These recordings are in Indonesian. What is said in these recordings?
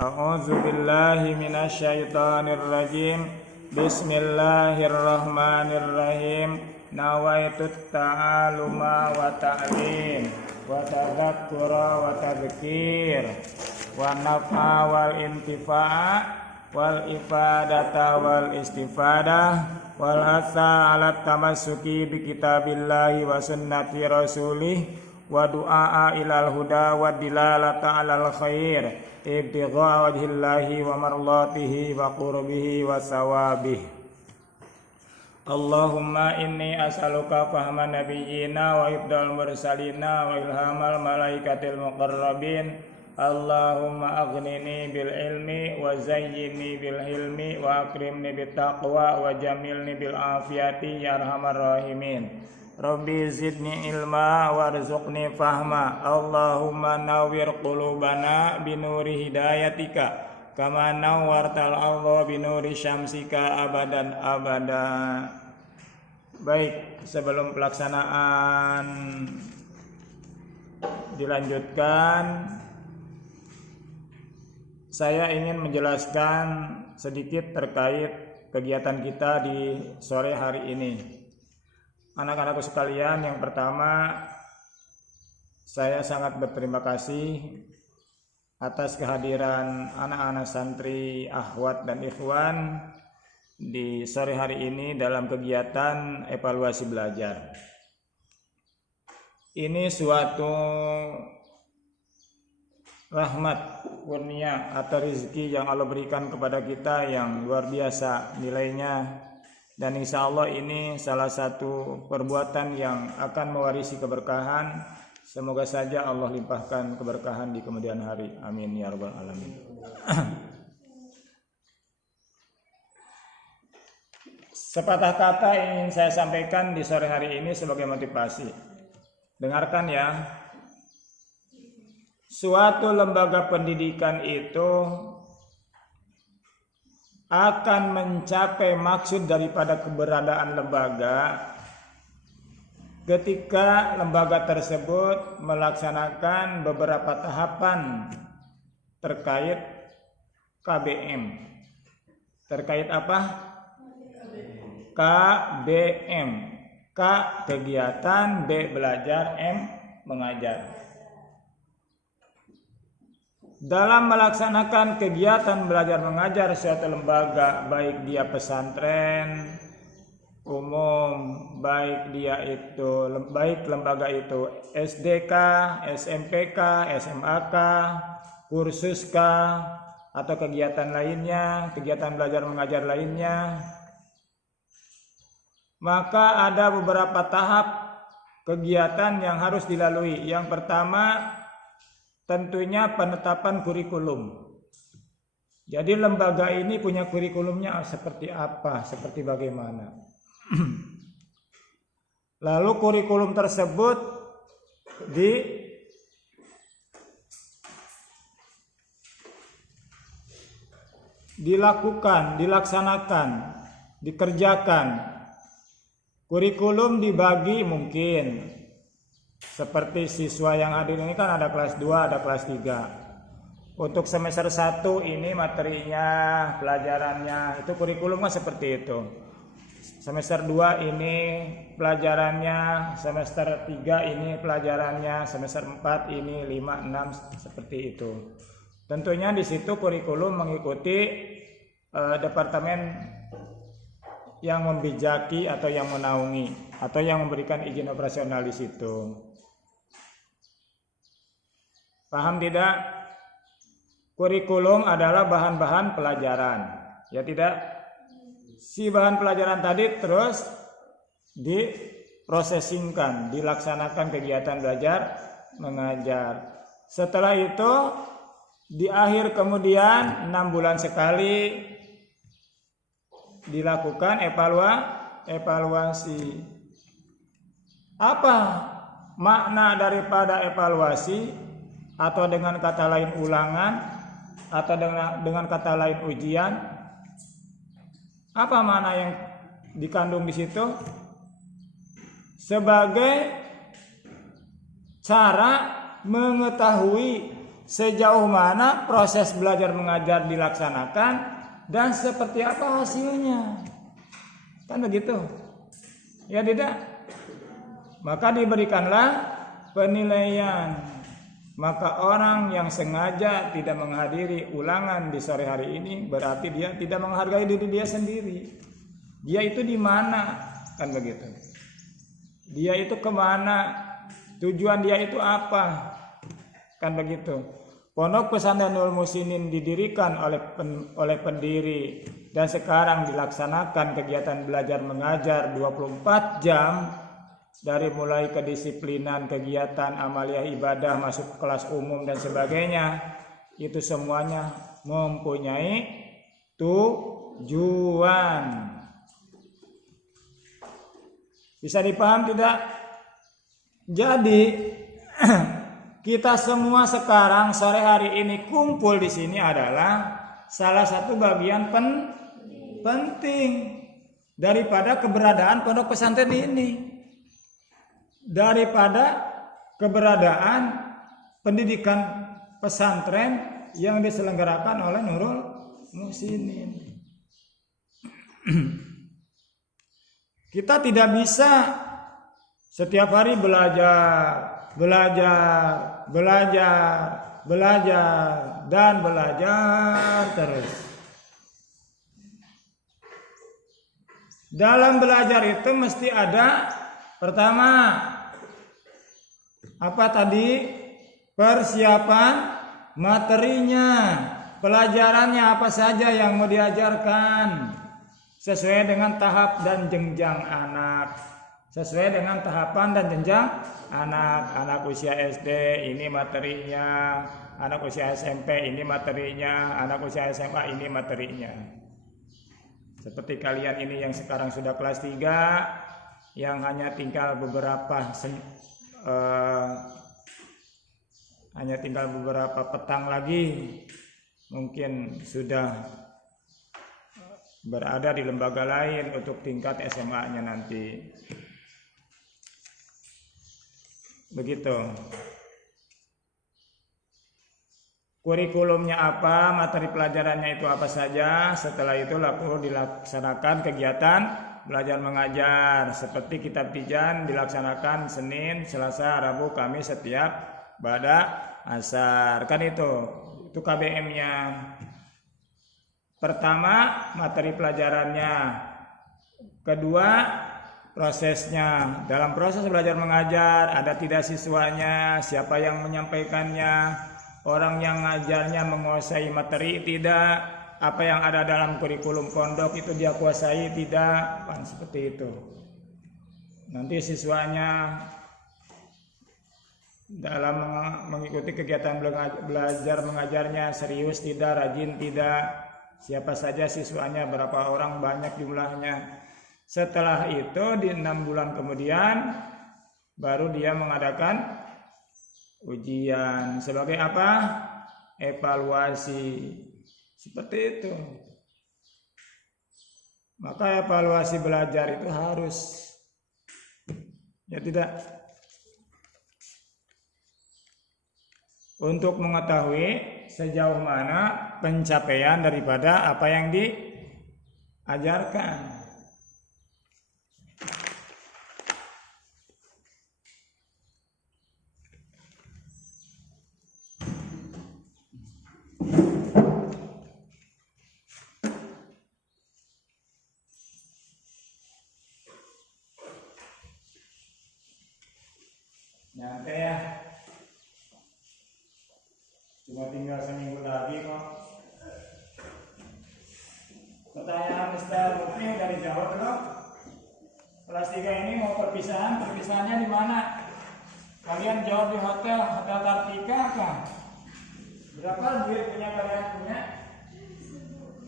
A'udzu billahi minasyaitonir rajim. Bismillahirrahmanirrahim. Nawaitu ta'aluma wa ta'lim wa tadzakkura wa tadhkir wa naf'a wal intifa'a wal ifadata wal istifadah wal hasa ala tamassuki bi kitabillahi wa sunnati rasulih wa du'a ilal huda wa dilalata alal khair ibtigha wajhillahi wa marlatihi wa qurbihi wa sawabih. Allahumma inni as'aluka fahma nabiyyina wa ibdal mursalina wa ilhamal malaikatil muqarrabin. Allahumma aghnini bil ilmi wa zayyinni bil hilmi wa akrimni bit taqwa wa jamilni bil afiyati ya arhamar rahimin. Rabbi zidni ilma warzuqni fahma. Allahumma nawwir qulubana binuri hidayatika kama nawwartal ardha binuri syamsika abadan abada. Baik, sebelum pelaksanaan dilanjutkan, saya ingin menjelaskan sedikit terkait kegiatan kita di sore hari ini. Anak-anakku sekalian, yang pertama, saya sangat berterima kasih atas kehadiran anak-anak santri, akhwat dan ikhwan di sore hari ini dalam kegiatan evaluasi belajar. Ini suatu rahmat, kurnia atau rezeki yang Allah berikan kepada kita yang luar biasa nilainya, dan insya Allah ini salah satu perbuatan yang akan mewarisi keberkahan. Semoga saja Allah limpahkan keberkahan di kemudian hari. Amin ya rabbal alamin. Sepatah kata ingin saya sampaikan di sore hari ini sebagai motivasi. Dengarkan ya. Suatu lembaga pendidikan itu akan mencapai maksud daripada keberadaan lembaga ketika lembaga tersebut melaksanakan beberapa tahapan terkait KBM. Terkait apa? KBM. K kegiatan, B belajar, M mengajar. Dalam melaksanakan kegiatan belajar mengajar suatu lembaga, baik dia pesantren umum, baik lembaga itu SDK, SMPK, SMAK, kursus K, atau kegiatan lainnya, kegiatan belajar mengajar lainnya, maka ada beberapa tahap kegiatan yang harus dilalui. Yang pertama, tentunya penetapan kurikulum. Jadi lembaga ini punya kurikulumnya seperti apa, seperti bagaimana. Lalu kurikulum tersebut dilaksanakan, dikerjakan. Kurikulum dibagi mungkin seperti siswa yang hadir ini kan ada kelas 2, ada kelas 3. Untuk semester 1 ini materinya, pelajarannya, itu kurikulumnya seperti itu. Semester 2 ini pelajarannya, semester 3 ini pelajarannya, semester 4 ini 5, 6 seperti itu. Tentunya di situ kurikulum mengikuti departemen yang membijaki atau yang menaungi atau yang memberikan izin operasional di situ. Paham tidak? Kurikulum adalah bahan-bahan pelajaran. Ya tidak? Si bahan pelajaran tadi terus diprosesingkan, dilaksanakan kegiatan belajar mengajar. Setelah itu di akhir kemudian 6 bulan sekali dilakukan evaluasi. Apa makna daripada evaluasi, atau dengan kata lain ulangan, atau dengan kata lain ujian? Apa makna yang dikandung di situ? Sebagai cara mengetahui sejauh mana proses belajar mengajar dilaksanakan dan seperti apa hasilnya. Kan begitu? Ya tidak? Maka diberikanlah penilaian. Maka orang yang sengaja tidak menghadiri ulangan di sore hari ini berarti dia tidak menghargai diri dia sendiri. Dia itu di mana? Kan begitu. Dia itu kemana? Tujuan dia itu apa? Kan begitu. Pondok Pesantren Nurul Muhsinin didirikan oleh pendiri dan sekarang dilaksanakan kegiatan belajar mengajar 24 jam dari mulai kedisiplinan, kegiatan amaliyah ibadah, masuk kelas umum dan sebagainya. Itu semuanya mempunyai tujuan. Bisa dipaham tidak? Jadi kita semua sekarang sore hari ini kumpul di sini adalah salah satu bagian penting daripada keberadaan pondok pesantren ini, daripada keberadaan pendidikan pesantren yang diselenggarakan oleh Nurul Muhsinin. Kita tidak bisa setiap hari belajar dan belajar terus. Dalam belajar itu mesti ada pertama apa tadi? Persiapan materinya, pelajarannya apa saja yang mau diajarkan sesuai dengan tahap dan jenjang anak. Sesuai dengan tahapan dan jenjang anak usia SD ini materinya, anak usia SMP ini materinya, anak usia SMA ini materinya. Seperti kalian ini yang sekarang sudah kelas 3, yang hanya tinggal beberapa petang lagi mungkin sudah berada di lembaga lain untuk tingkat SMA-nya nanti. Begitu. Kurikulumnya apa, materi pelajarannya itu apa saja. Setelah itu perlu dilaksanakan kegiatan belajar mengajar seperti kitab tijan dilaksanakan Senin, Selasa, Rabu, Kamis setiap ba'da asar. Kan itu KBM-nya. Pertama, materi pelajarannya. Kedua, prosesnya. Dalam proses belajar mengajar ada tidak siswanya, siapa yang menyampaikannya, orang yang ngajarnya menguasai materi tidak, apa yang ada dalam kurikulum pondok itu dia kuasai tidak, kan seperti itu. Nanti siswanya dalam mengikuti kegiatan belajar mengajarnya serius tidak, rajin tidak, siapa saja siswanya, berapa orang, banyak jumlahnya. Setelah itu di 6 bulan kemudian baru dia mengadakan ujian sebagai apa? Evaluasi. Seperti itu. Maka evaluasi belajar itu harus, ya tidak, untuk mengetahui sejauh mana pencapaian daripada apa yang diajarkan. Nyantai ya, cuma tinggal seminggu lagi kok. Pertanyaan Mr. Mukni udah dijawab belum? Kelas 3 ini mau perpisahannya di mana? Kalian jawab di hotel Kartika kan? Berapa duit punya kalian punya?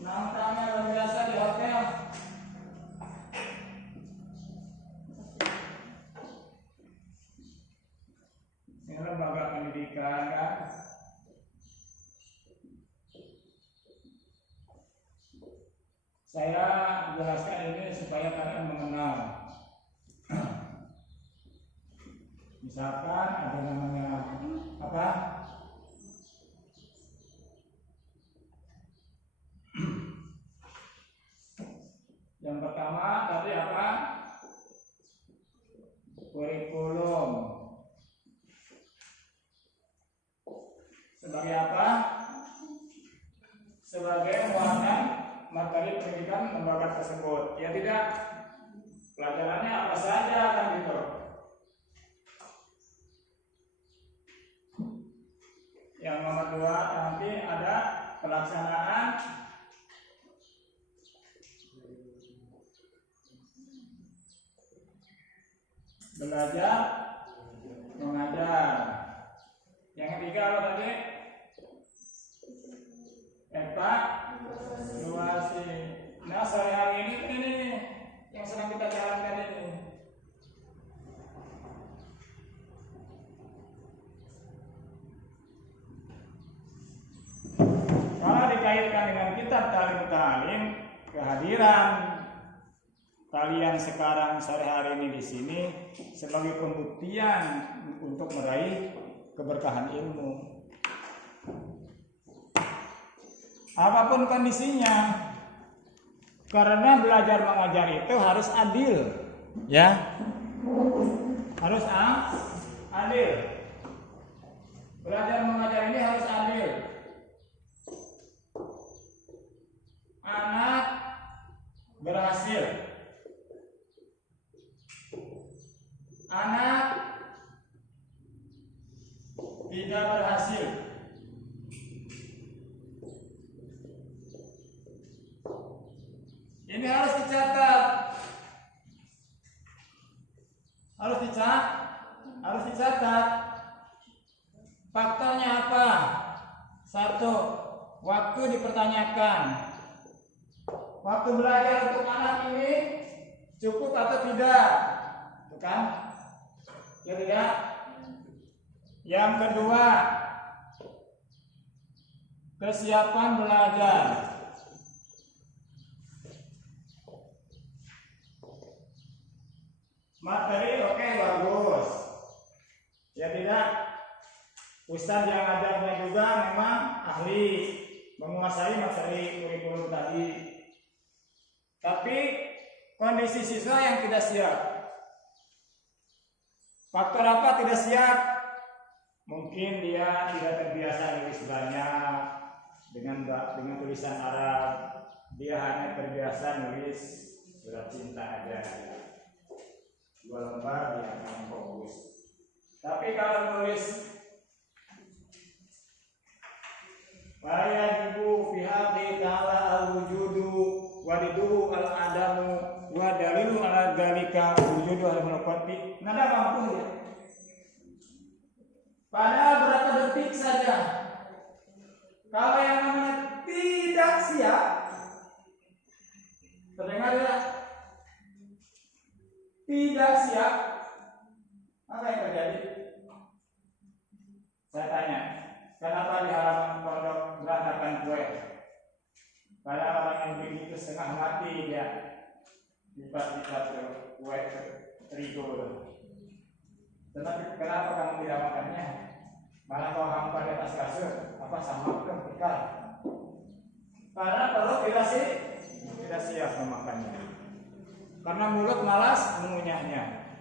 Nangkanya luar biasa di hotel. Ini lembaga pendidikan kan? Saya jelaskan ini supaya kalian mengenal. Misalkan ada namanya apa? materi apa? Kurikulum. Sebagai apa? Sebagai muatan materi pendidikan lembaga tersebut. Ya tidak, pelajarannya apa saja kan gitu. Yang nomor 2 nanti ada pelaksanaan belajar mengajar. Yang ketiga apa tadi? Evaluasi. Nah, sehari-hari ini yang sedang kita jalankan ini. Kalau dikaitkan dengan kitab Ta'lim, kehadiran kalian sekarang sehari-hari ini di sini sebagai pembuktian untuk meraih keberkahan ilmu. Apapun kondisinya, karena belajar mengajar itu harus adil, ya, harus adil. Belajar mengajar ini harus adil. Anak berhasil, anak tidak berhasil. Ini harus dicatat. Harus dicatat. Faktornya apa? 1. Waktu dipertanyakan. Waktu belajar untuk anak ini cukup atau tidak? Itu kan? Ya tidak? Yang kedua, kesiapan belajar. Materi oke, bagus. Ya tidak? Ustadz yang ajarnya juga memang ahli, menguasai materi kurikulum tadi. Tapi kondisi siswa yang tidak siap. Faktor apa tidak siap? Mungkin dia tidak terbiasa nulis banyak dengan tulisan Arab. Dia hanya terbiasa nulis surat cinta aja. 2 lembar dia akan fokus. Tapi kalau nulis wajibu pihak ta'ala al-wujudu wadiduhu al-adamu wa dalilu ala dalika wujudu al-mulaqati. Nada mampu ya. Pada berapa detik saja. Kalau yang namanya tidak siap, terdengar tidak? Tidak siap, apa yang terjadi? Saya tanya, kenapa di halaman pondok berantakan kue? Pada orang yang begitu setengah mati dia lipat-lipat kue terigu. Tetapi kenapa kamu tidak makannya? Malah kau hampa di atas kasur, apa sama ke ikan? Karena perut tidak siap memakannya. Karena mulut malas mengunyahnya.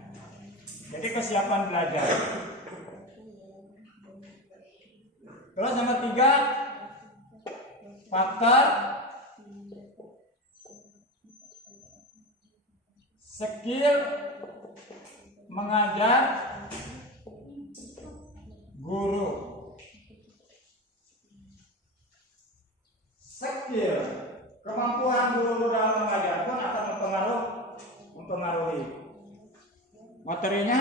Jadi kesiapan belajar. Terus nomor 3, faktor skill mengajar guru. Skill, kemampuan guru dalam mengajar pun akan mempengaruhi. Materinya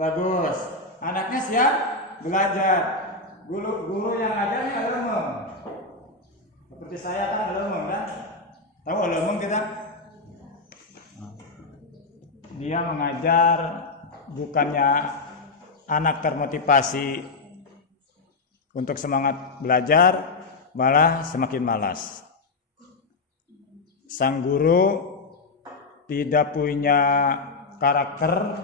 bagus, anaknya siap belajar. Guru yang ngajarnya lemeng. Seperti saya kan lemeng kan? Tahu lemeng kita? Dia mengajar bukannya anak termotivasi untuk semangat belajar, malah semakin malas. Sang guru tidak punya karakter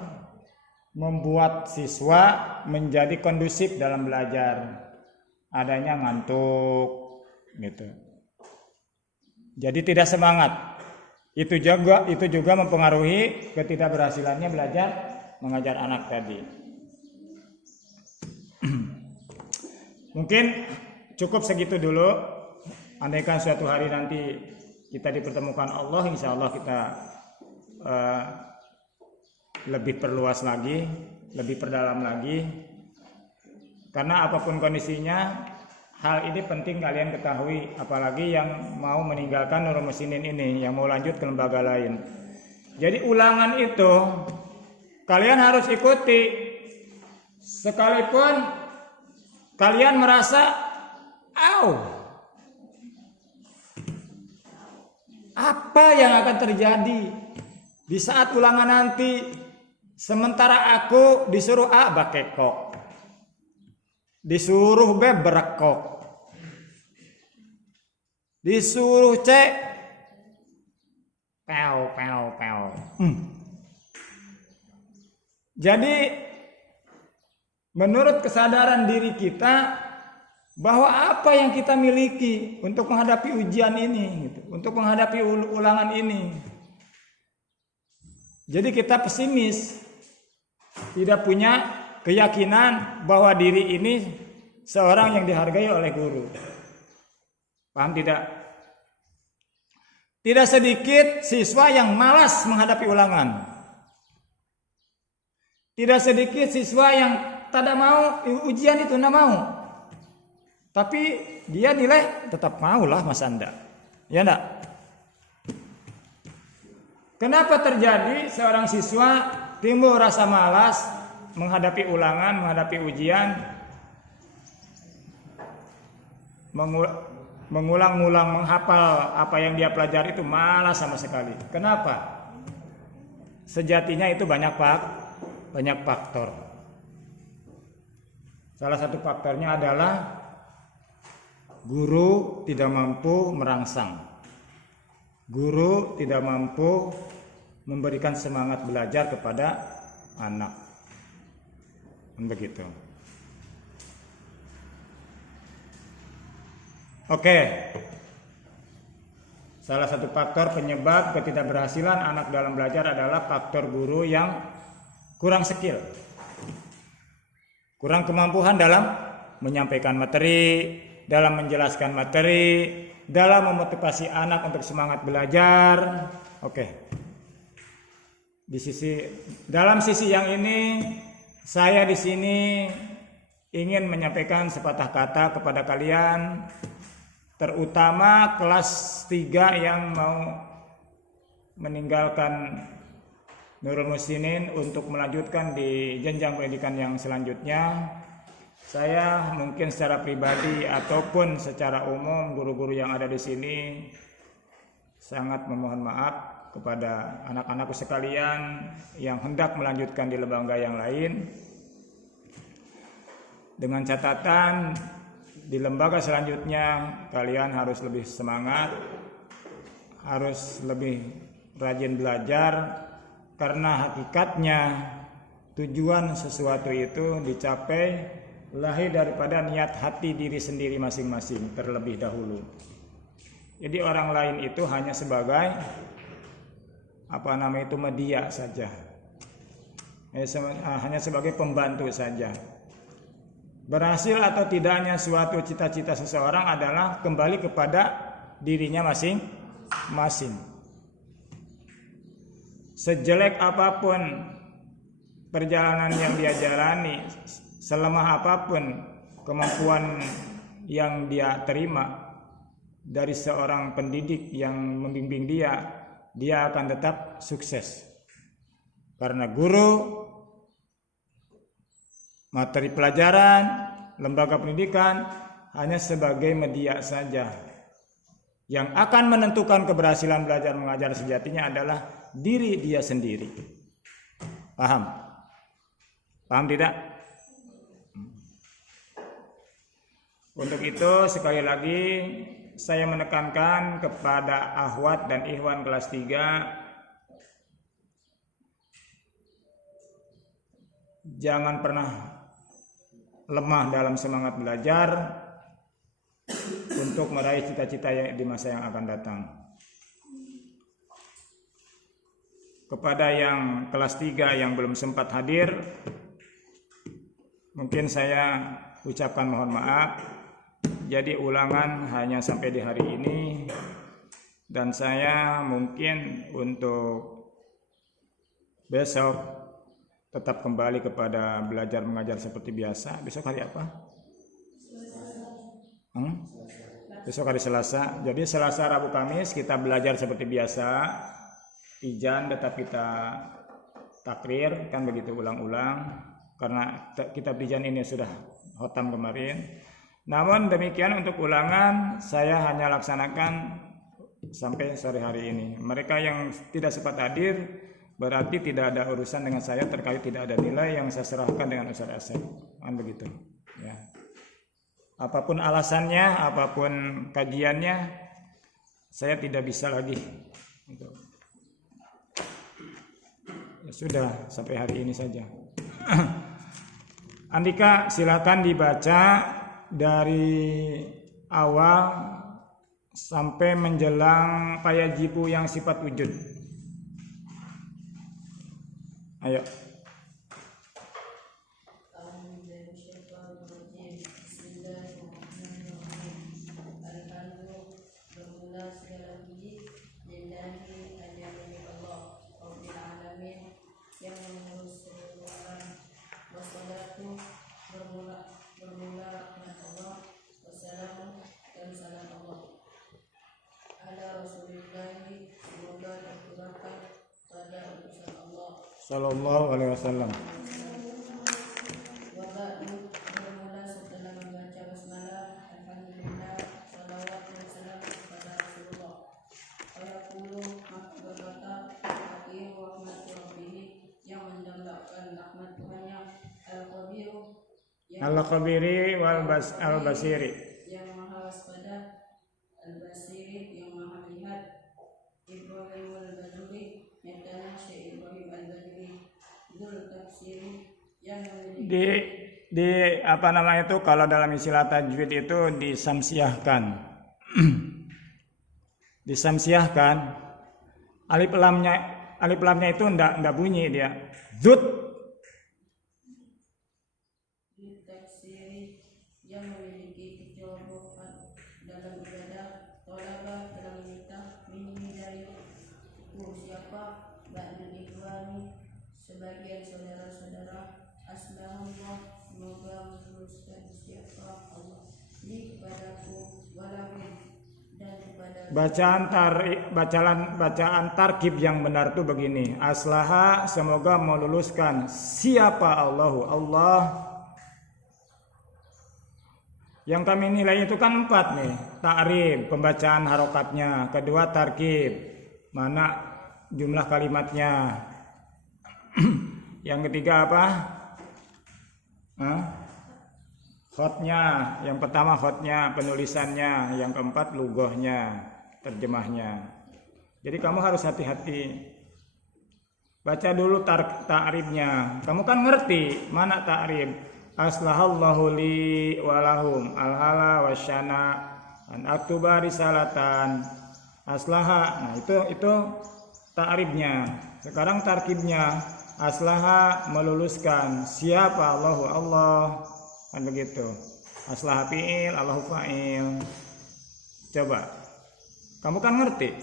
membuat siswa menjadi kondusif dalam belajar. Adanya ngantuk gitu. Jadi tidak semangat. Itu juga mempengaruhi ketidakberhasilannya belajar mengajar anak tadi. Mungkin cukup segitu dulu. Andaikan suatu hari nanti kita dipertemukan Allah, insya Allah kita lebih perluas lagi, lebih perdalam lagi. Karena apapun kondisinya, hal ini penting kalian ketahui, apalagi yang mau meninggalkan Nurul Muhsinin ini, yang mau lanjut ke lembaga lain. Jadi ulangan itu kalian harus ikuti, sekalipun kalian merasa, apa yang akan terjadi di saat ulangan nanti, sementara aku disuruh A bakekok, disuruh B berekok, disuruh C pew. Jadi menurut kesadaran diri kita bahwa apa yang kita miliki untuk menghadapi ujian ini, untuk menghadapi ulangan ini. Jadi kita pesimis, tidak punya keyakinan bahwa diri ini seorang yang dihargai oleh guru. Paham tidak? Tidak sedikit siswa yang malas menghadapi ulangan. Tidak sedikit siswa yang tidak mau ujian itu, tidak mau. Tapi dia nilai tetap maulah Mas Anda. Ya enggak? Kenapa terjadi seorang siswa timbul rasa malas menghadapi ulangan, menghadapi ujian, mengulang-ulang, menghafal apa yang dia pelajari itu malas sama sekali. Kenapa? Sejatinya itu banyak faktor. Salah satu faktornya adalah guru tidak mampu merangsang. Guru tidak mampu memberikan semangat belajar kepada anak. Begitu. Oke. Salah satu faktor penyebab ketidakberhasilan anak dalam belajar adalah faktor guru yang kurang skill. Kurang kemampuan dalam menyampaikan materi, dalam menjelaskan materi, dalam memotivasi anak untuk semangat belajar. Oke. Dalam sisi yang ini, saya di sini ingin menyampaikan sepatah kata kepada kalian, terutama kelas 3 yang mau meninggalkan Nurul Muhsinin untuk melanjutkan di jenjang pendidikan yang selanjutnya. Saya mungkin secara pribadi ataupun secara umum guru-guru yang ada di sini sangat memohon maaf kepada anak-anakku sekalian yang hendak melanjutkan di lembaga yang lain, dengan catatan di lembaga selanjutnya kalian harus lebih semangat, harus lebih rajin belajar, karena hakikatnya tujuan sesuatu itu dicapai lahir daripada niat hati diri sendiri masing-masing terlebih dahulu. Jadi orang lain itu hanya sebagai media saja, hanya sebagai pembantu saja. Berhasil atau tidaknya suatu cita-cita seseorang adalah kembali kepada dirinya masing-masing. Sejelek apapun perjalanan yang dia jalani, selemah apapun kemampuan yang dia terima dari seorang pendidik yang membimbing dia akan tetap sukses. Karena guru, materi pelajaran, lembaga pendidikan hanya sebagai media saja. Yang akan menentukan keberhasilan belajar mengajar sejatinya adalah diri dia sendiri. Paham? Paham tidak? Untuk itu sekali lagi saya menekankan kepada akhwat dan ikhwan kelas 3, jangan pernah lemah dalam semangat belajar untuk meraih cita-cita di masa yang akan datang. Kepada yang kelas 3 yang belum sempat hadir, mungkin saya ucapkan mohon maaf. Jadi ulangan hanya sampai di hari ini, dan saya mungkin untuk besok tetap kembali kepada belajar mengajar seperti biasa. Besok hari apa? Besok hari Selasa. Jadi Selasa, Rabu, Kamis kita belajar seperti biasa. Ijan tetap kita takrir, kan begitu, ulang-ulang. Karena kitab Ijan ini sudah khotam kemarin. Namun demikian untuk ulangan saya hanya laksanakan sampai sore hari ini. Mereka yang tidak sempat hadir berarti tidak ada urusan dengan saya terkait tidak ada nilai yang saya serahkan dengan Ustaz Asep. Kan begitu. Ya. Apapun alasannya, apapun kajiannya, saya tidak bisa lagi. Ya sudah, sampai hari ini saja. Andika, silakan dibaca dari awal sampai menjelang payajibu yang sifat wujud. Ayo. Sallallahu alaihi wasallam. Bermula setelah membaca basmalah, alhamdulillah, salawat dan salam kepada Rasulullah. Ayaqulu maka berkata, Al-Qadir wa rahmatu rabbih, yang mendambakan rahmat Tuhannya, Al-Khabiri wal Al-Basiri, yang maha waspada, Al-Basiri, yang maha melihat. Ibrahim al-Baduri, nyatanya Syekh Ibrahim al-Baduri, Dzul Tafsir, yang di apa namanya itu, kalau dalam istilah tajwid itu disamsiahkan. Disamsiahkan. Alif lamnya itu enggak bunyi dia. Zut. Tafsir, yang memiliki kecocokan dalam ibadah. Tolaba telah meminta minimi dari siapa ba'dul ikhwani, sebagian saudara-saudara. Aslamullah, semoga meluruskan siapa Allah li kepadaku, walahum, dan kepada bacaan tarkib yang benar tuh begini. Aslaha, semoga meluluskan siapa Allahu, Allah. Yang kami nilai itu kan 4 nih. Ta'rib, pembacaan harokatnya. Kedua tarkib, mana jumlah kalimatnya. Yang ketiga apa? Khotnya. Yang pertama khotnya, penulisannya. Yang keempat lugohnya, terjemahnya. Jadi kamu harus hati-hati. Baca dulu ta'ribnya. Kamu kan ngerti mana ta'rib. Aslahallahu li walahum alhala wasyana an aktuba risalatan. Aslaha. Nah, itu ta'ribnya. Sekarang tarkibnya. Aslaha, meluluskan siapa Allahu, Allah, kan begitu. Aslaha fi'il, Allahu fa'il. Coba, kamu kan ngerti.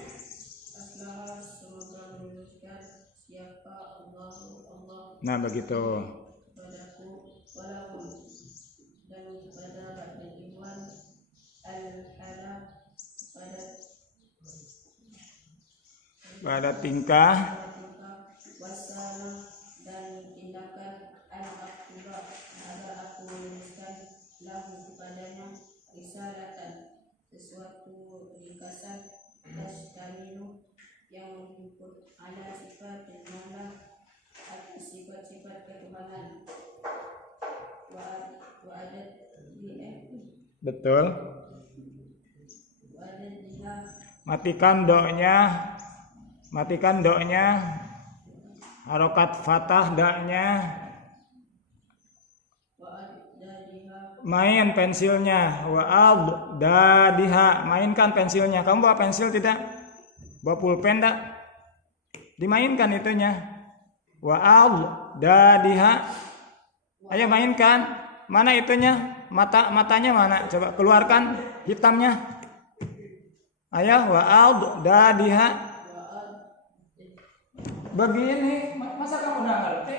Aslaha, semoga meluluskan siapa Allahu, Allah. Nah begitu. Kepadaku, walahum, dan kepada ba'dul ikhwan, al-halaf, pada tingkah wassalam, dan tindakan al-aktuba, agar aku menuliskan lahu kepadanya risalatan, sesuatu ringkasan, tashtamilu, yang menjemput ala sifat malah, atas sifat-sifat ketuhanan. Wa adat betul. Wa adat dia, matikan doknya, harokat fathah daknya, main pensilnya, wa'ad dadiha, mainkan pensilnya. Kamu bawa pensil tidak? Bawa pulpen tak? Dimainkan itunya. Wa adadiha. Ayo mainkan. Mana itunya? Matanya mana? Coba keluarkan hitamnya. Ayo wa adadiha. Begini, masa kamu udah ngerti?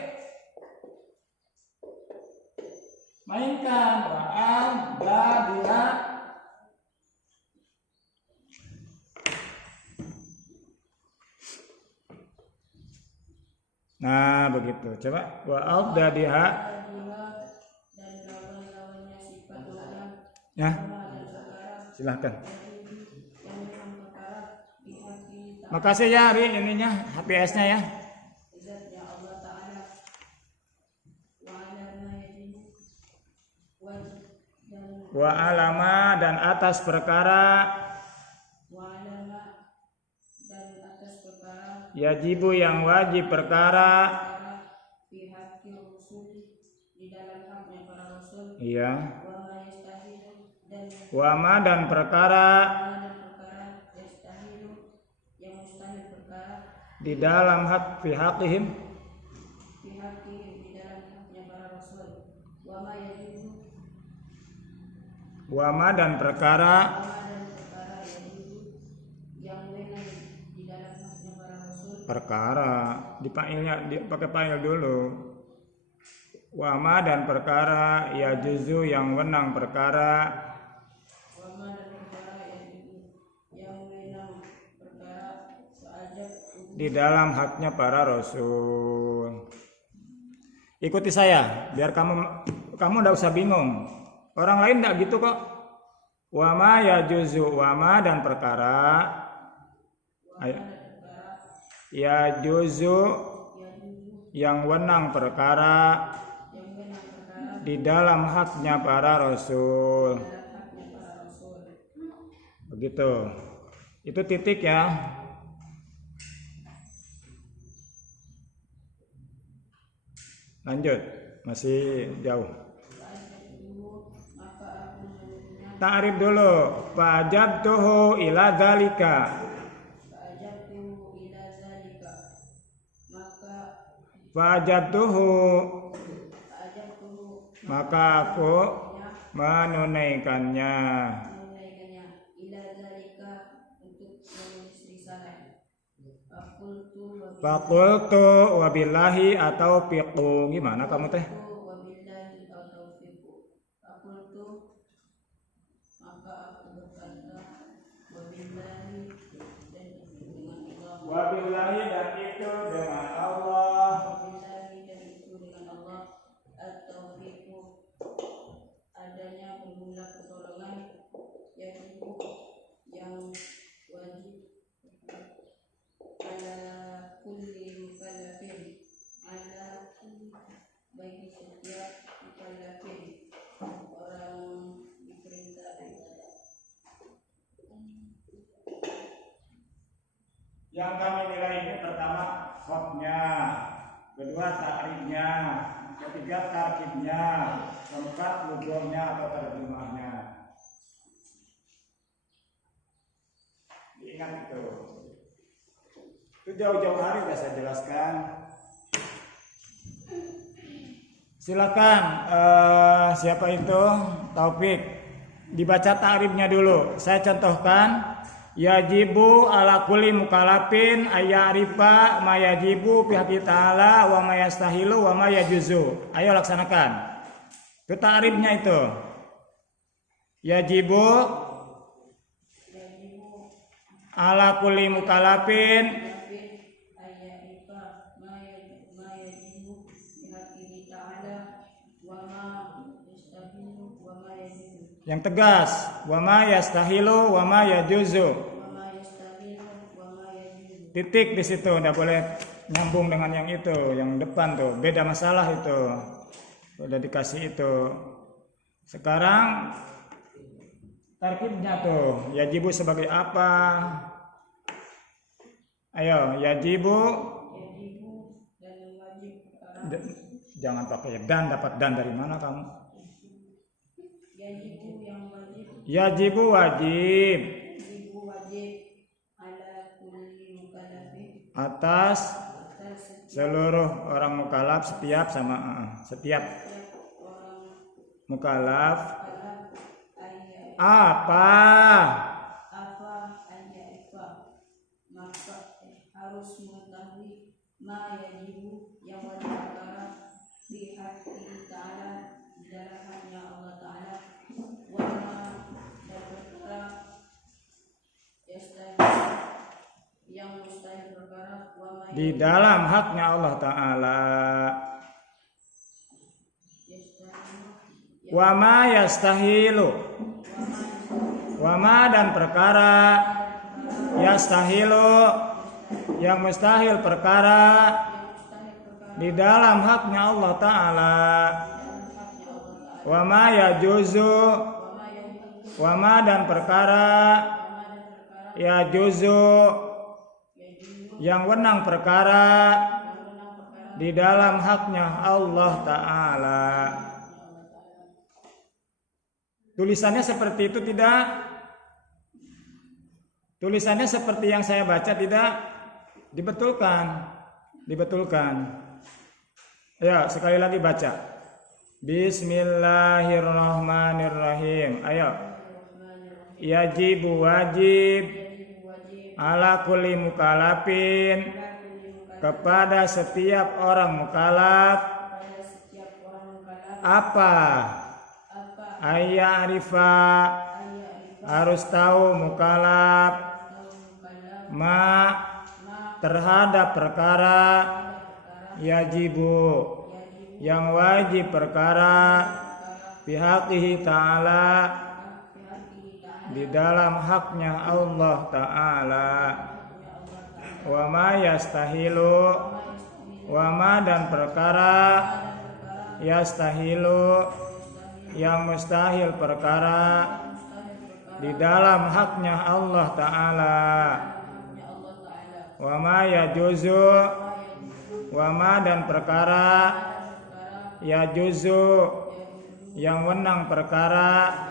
Mainkan wa adadiha. Nah, begitu. Coba wa adadiha. dan lawan-lawannya sifat ulang Ya, dan perkara silahkan. yang memang perkara pihak kita Makasih ya Ri ininya HPS-nya ya. zatnya Allah Ta'ala wa alama yajibu wajib dan Wa alama dan atas perkara wa alama dan atas perkara yajibu yang wajib perkara. pihak rasul di dalam haknya para rasul Iya. wa ma yastahilu dan Wama dan perkara ada perkara yastahilu yang mustahil perkara di dalam hak pihakihim. pihak di dalam haknya para rasul wa ma yajibu Wama dan perkara dan perkara yang wenang di dalam haknya para rasul perkara pakai fa'il dulu. Wama dan perkara ya juzu yang wenang perkara wama dan perkara yang wenang perkara seajab di dalam haknya para rasul. Ikuti saya biar kamu enggak usah bingung. Orang lain enggak gitu kok. Wama ya juzu wama dan perkara ya juzu yang wenang perkara yang wenang perkara di dalam haknya para rasul. dalam haknya para rasul Begitu. Itu titik ya. Lanjut. Masih jauh. maka aku menurutnya Ta'rif dulu. Fa'ajabtuhu ila dzalika. fa'ajabtuhu ila zalika maka Fa'ajabtuhu fa'ajabtuhu maka aku menunaikannya. menunaikannya ila zalika untuk menulis risalah Fakultu wabillahi atau fiqhu. Gimana kamu teh? wabillahi taufiqu fakultu maka aku berkata wabillahi dan dengan Allah Wabillahi dan itu dengan Allah. wabillahi dan itu dengan Allah at-taufiqu adanya pemula pertolongan yaitu yang wajib ala kulli mukallafin ala bagi setiap mukallafin orang diperintah ibadah. Yang kami nilai ini pertama khotnya, kedua takribnya, ketiga tarkibnya, keempat lugahnya atau terjemahnya. Diingat itu. Itu jauh-jauh hari sudah saya jelaskan. Silakan siapa itu Taufik dibaca takribnya dulu. Saya contohkan. Yajibu ala kulli mukalafin ayyarifa ma yajibu pihak ta'ala wa ma yastahilu wa ma yajuzu. Ayo laksanakan. Itu ta'rifnya itu. Yajibu ala kulli mukalafin ayyarifa ma yajibu bihaqqi ta'ala wa ma yastahilu wa ma yajuzu yang tegas wa ma yastahilu wa ma yajuzu. wa ma yastahilu wa ma yajuzu. Titik di situ, enggak boleh nyambung dengan yang itu, yang depan tuh. Beda masalah itu. Udah dikasih itu. Sekarang tarkibnya tuh, yajibu sebagai apa? Ayo, yajibu Dan wajib perkara jangan pakai dan, dapat dan dari mana kamu? yajibu yang wajib Yajibu wajib yajibu wajib ala kulli mukallafin atas atas seluruh orang mukallaf setiap setiap orang mukallaf mukallaf ayat apa maka harus mengetahui ma yajibu yang wajib perkara di hati ta'ala di dalam hanya Allah ta'ala wa ma dan perkara yastahil yang mustahil perkara wa ma di dalam haknya Allah Ta'ala. yastahil Wa ma yastahilu, wa ma dan perkara yastahilu yang mustahil perkara di dalam haknya Allah Ta'ala. Wa ma yajuzu, wa ma dan perkara yajuzu yang wenang perkara di dalam haknya Allah Ta'ala. Tulisannya seperti itu tidak? Tulisannya seperti yang saya baca tidak? Dibetulkan. Ya, sekali lagi baca. Bismillahirrahmanirrahim. Ayo. Yajibu wajib ala kulli mukallafin kepada setiap orang mukallaf apa? Ayya'rifa harus tahu mukallaf ma terhadap perkara yajibu yang wajib perkara bihaqihi ta'ala di dalam haknya Allah Ta'ala. Wa ma yastahilu, wa ma dan perkara yastahilu yang mustahil perkara di dalam haknya Allah Ta'ala. Wa ma yajuzu, wa ma dan perkara yajuzu yang wenang perkara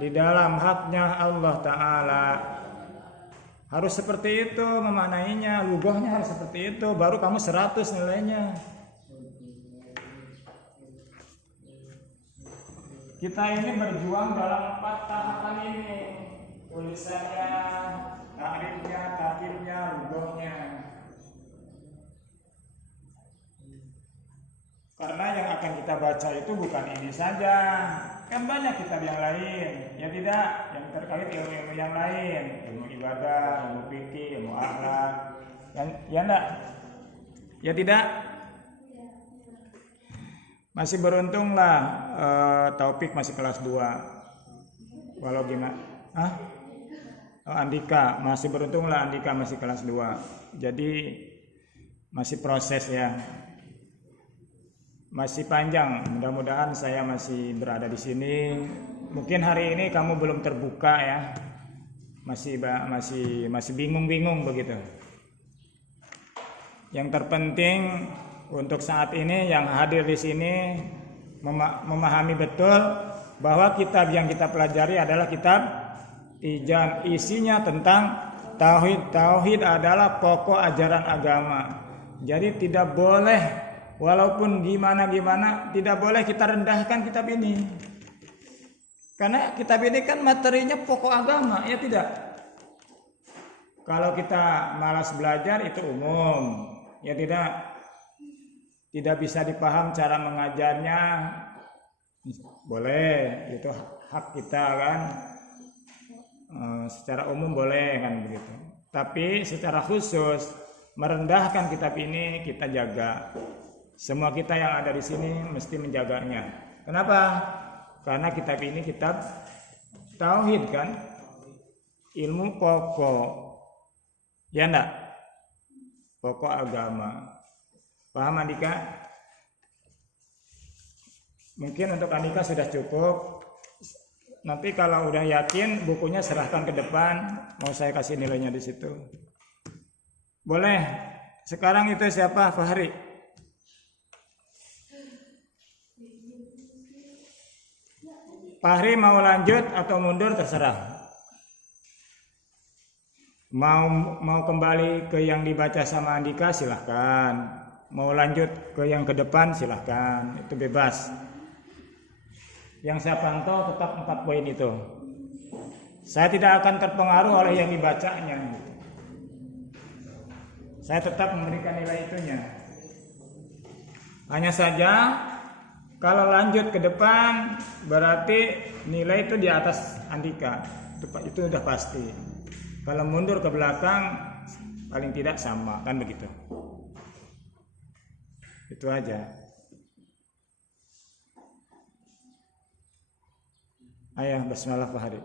di dalam haknya Allah Ta'ala. Harus seperti itu memaknainya, lughahnya harus seperti itu, baru kamu 100 nilainya. Kita ini berjuang dalam 4 tahapan ini. Tulisannya, takrifnya, takrifnya, lughahnya. Karena yang akan kita baca itu bukan ini saja. Kan banyak kitab yang lain, ya tidak, yang terkait ilmu-ilmu yang lain, ilmu ibadah, ilmu fikih, ilmu akhlak, ya enggak? Ya tidak? Masih beruntunglah Taufik masih kelas 2. Walau gimana? Andika, masih beruntunglah Andika masih kelas 2. Jadi masih proses ya. Masih panjang, mudah-mudahan saya masih berada di sini. Mungkin hari ini kamu belum terbuka ya, masih bingung-bingung begitu. Yang terpenting untuk saat ini yang hadir di sini memahami betul bahwa kitab yang kita pelajari adalah kitab Tijan. Isinya tentang tauhid. Tauhid adalah pokok ajaran agama. Jadi tidak boleh, walaupun gimana tidak boleh kita rendahkan kitab ini. Karena kitab ini kan materinya pokok agama, ya tidak? Kalau kita malas belajar itu umum, ya tidak? Tidak bisa dipaham cara mengajarnya, boleh, itu hak kita kan. Secara umum boleh kan begitu. Tapi secara khusus merendahkan kitab ini kita jaga. Semua kita yang ada di sini mesti menjaganya. Kenapa? Karena kitab ini kitab tauhid kan, ilmu pokok, ya enggak? Pokok agama. Paham Andika? Mungkin untuk Andika sudah cukup. Nanti kalau udah yakin bukunya serahkan ke depan, mau saya kasih nilainya di situ. Boleh. Sekarang itu siapa? Fahri. Fahri mau lanjut atau mundur terserah. Mau kembali ke yang dibaca sama Andika silahkan. Mau lanjut ke yang ke depan silahkan. Itu bebas. Yang saya pantau tetap 4 poin itu. Saya tidak akan terpengaruh oleh yang dibacanya. Saya tetap memberikan nilai itunya. Hanya saja kalau lanjut ke depan berarti nilai itu di atas Andika. Itu udah pasti. Kalau mundur ke belakang paling tidak sama, kan begitu. Itu aja. Ayo bismillah Pak Hari.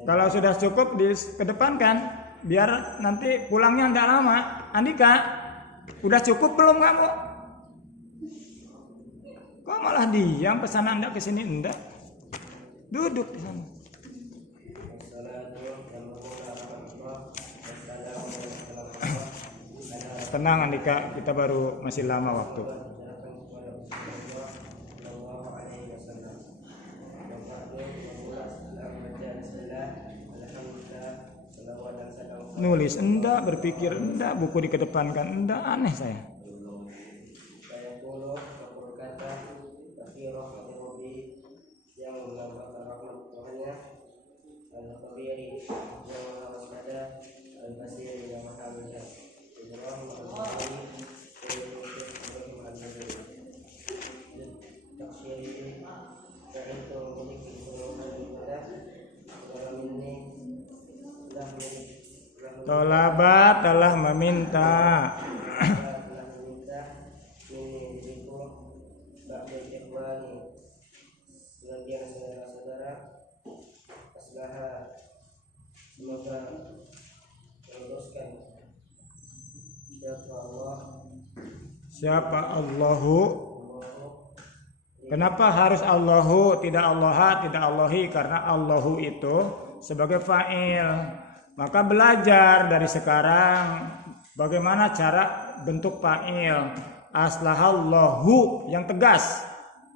Kalau sudah cukup dikedepankan, biar nanti pulangnya nggak lama. Andika, udah cukup belum kamu? Kok malah diam? Pesan Anda ke sini enggak? Duduk di sana. Tenang Andika, kita baru masih lama waktu. Nulis enggak, berpikir enggak, buku dikedepankan enggak, aneh saya. Tolabat telah meminta. Siapa Allahu? Kenapa harus Allahu, tidak Allaha, tidak Allahi? Karena Allahu itu sebagai fa'il. Maka belajar dari sekarang bagaimana cara bentuk fa'il. Aslahallahu yang tegas.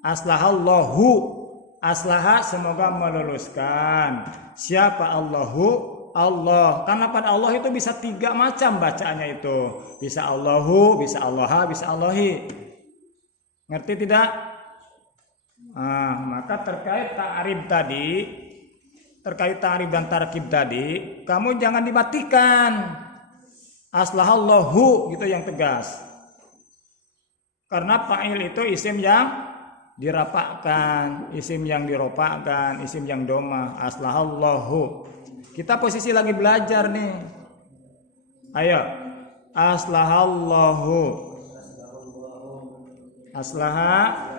Aslahallahu. Aslaha semoga meluluskan. Siapa Allahu? Allah. Karena pada Allah itu bisa 3 macam bacaannya itu. Bisa Allahu, bisa Allaha, bisa Allahi. Ngerti tidak? Maka terkait ta'rib tadi, terkait ta'rib dan tarkib tadi, kamu jangan dimatikan. Aslahallahu gitu yang tegas. Karena fa'il itu isim yang dirapakkan, isim yang diropakkan, isim yang domah. Aslahallahu. Kita posisi lagi belajar nih. Ayo. Aslahallahu. Aslaha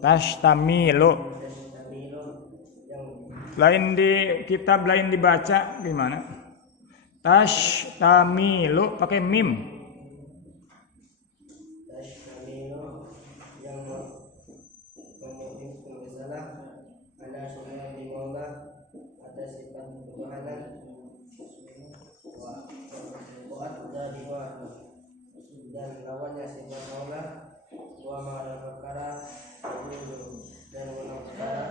tashtamilu. Lain di kitab lain dibaca gimana? Tashtamilu pakai mim. Dan lawannya sifat Allah wa ma'al perkara dan ulang perkara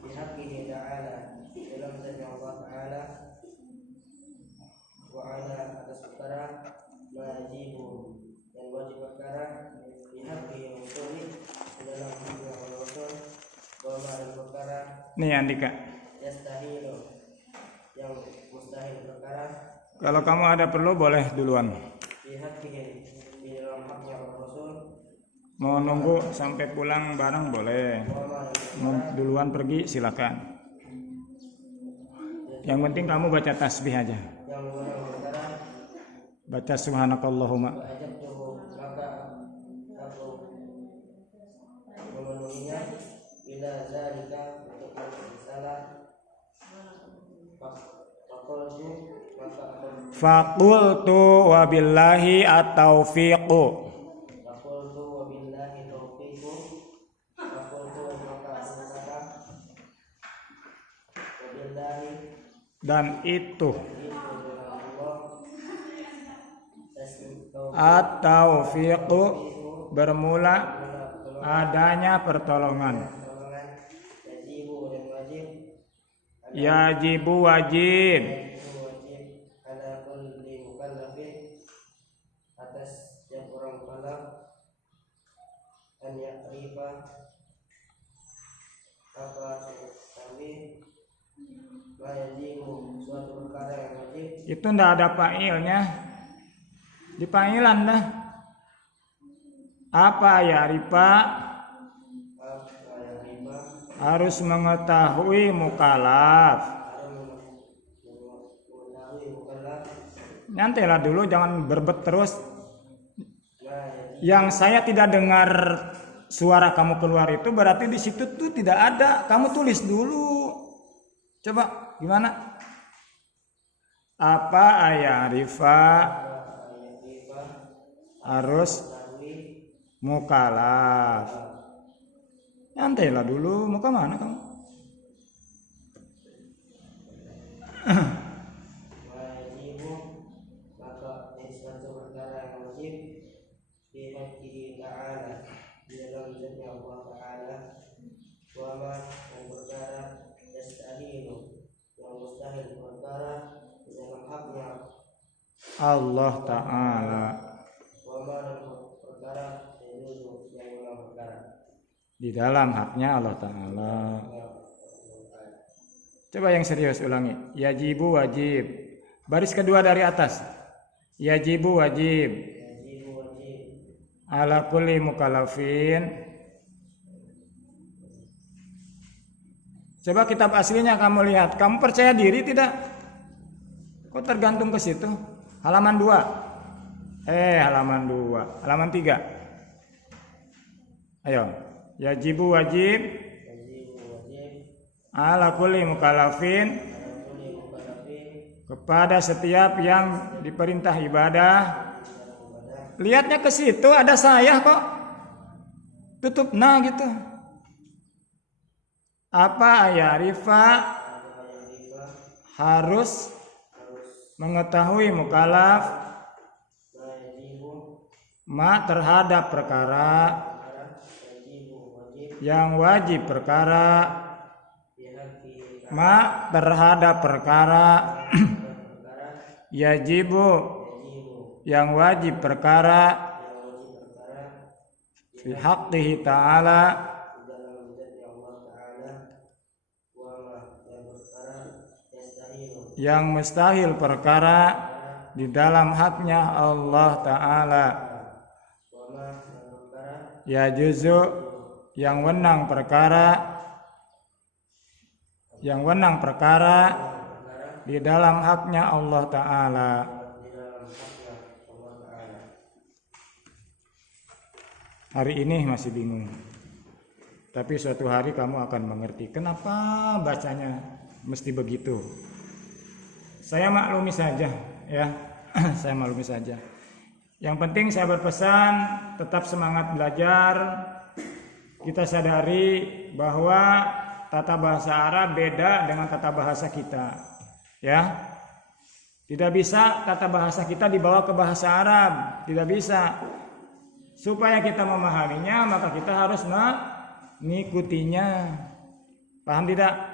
bihaqqihi ta'ala dalam zat Allah ta'ala wa ala atas perkara wajibu dan wajib perkara bihaqqihi musuli dalam haknya Allah Rasul wa ma'al perkara Nih Andika, yastahilu yang mustahil perkara. kalau kamu ada perlu boleh duluan. Mau nunggu sampai pulang bareng boleh. Mau duluan pergi silakan. Yang penting kamu baca tasbih aja. Baca subhanakallahumma. suaminya ila zalika untuk bersalah. Faqultu wabillahi at-taufiqu. Faqultu wabillahi taufiqu. Faqultu maka berkata wabillahi Dan itu dengan Allah at-taufiqu bermula adanya pertolongan. yajibu dan wajib Yajibu wajib wajib ala kulli mukallafin atas setiap orang mukallaf an ya'rifa apa tapi la yajibu suatu perkara yang wajib itu ndak ada fa'ilnya. Di fa'ilan dah. Apa ya rifa? apa yang riba Harus mengetahui mukallaf. mengetahui mukallaf Nyantilah dulu, jangan berbet terus. la yajibu Yang saya tidak dengar suara kamu keluar itu berarti di situ tuh tidak ada. Kamu tulis dulu. Coba gimana? Apa ayat rifa harus mukallaf. Nyantailah dulu, mau kemana kamu? wajibu maka ini suatu perkara yang wajib di hati ta'ala di dalam zatnya Allah ta'ala wa ma yang perkara yastahilu yang mustahil perkara di dalam haknya Allah Ta'ala. wa ma dan perkara yajuzu yang menang perkara Di dalam haknya Allah Ta'ala. Coba yang serius ulangi. Yajibu wajib. Baris kedua dari atas. Yajibu wajib. yajibu wajib Ala kulli mukallafin. Coba kitab aslinya kamu lihat. Kamu percaya diri tidak? Kok tergantung ke situ? Halaman 2. Halaman 2. Halaman 3. Ayo. Yajibu wajib. yajibu wajib Ala kulli mukallafin. ala kulli mukallafin Kepada setiap yang diperintah ibadah. ibadah Lihatnya ke situ ada saya kok. Tutup nah gitu. Apa ya rifa harus mengetahui mukallaf la yajibu ma terhadap perkara yajibu wajib yang wajib perkara di hati ma terhadap perkara perkara yajibu yajibu yang wajib perkara yang wajib perkara fi haqqihi ta'ala di dalam zatnya Allah Ta'ala wa ma yang perkara yastahilu yang mustahil perkara di dalam haknya Allah Ta'ala wa ma yang perkara ya juzu yang wenang perkara di dalam haknya Allah Ta'ala. di dalam haknya Allah Ta'ala Hari ini masih bingung, tapi suatu hari kamu akan mengerti kenapa bacanya mesti begitu. Saya maklumi saja ya. Saya maklumi saja. Yang penting saya berpesan tetap semangat belajar. Kita sadari bahwa tata bahasa Arab beda dengan tata bahasa kita. Ya. Tidak bisa tata bahasa kita dibawa ke bahasa Arab, tidak bisa. Supaya kita memahaminya maka kita harus mengikutinya. Paham tidak?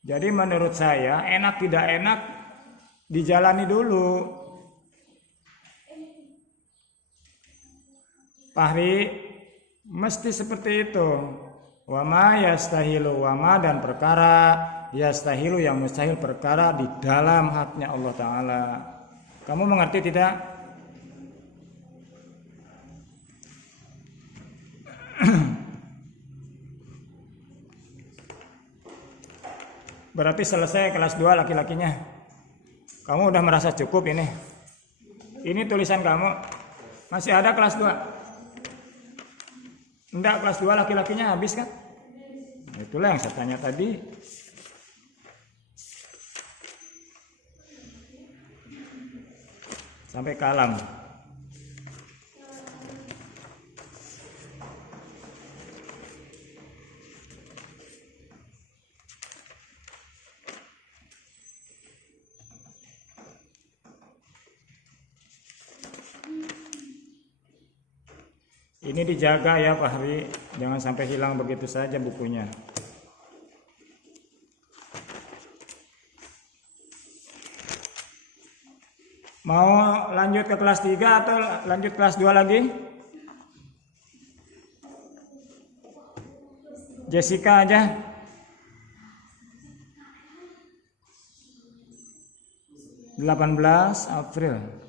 Jadi menurut saya enak tidak enak dijalani dulu. Fahri mesti seperti itu. Wama yastahilu wama dan perkara yastahilu yang mustahil perkara di dalam haknya Allah Ta'ala. Kamu mengerti tidak? Berarti selesai kelas 2 laki-lakinya. Kamu udah merasa cukup ini. Ini tulisan kamu. Masih ada kelas 2. Enggak, kelas 2 laki-lakinya habis kan? Nah, itulah yang saya tanya tadi. Sampai ke alam. Ini dijaga ya Pak Hari, jangan sampai hilang begitu saja bukunya. Mau lanjut ke kelas 3 atau lanjut kelas 2 lagi? Jessica aja. (18 April).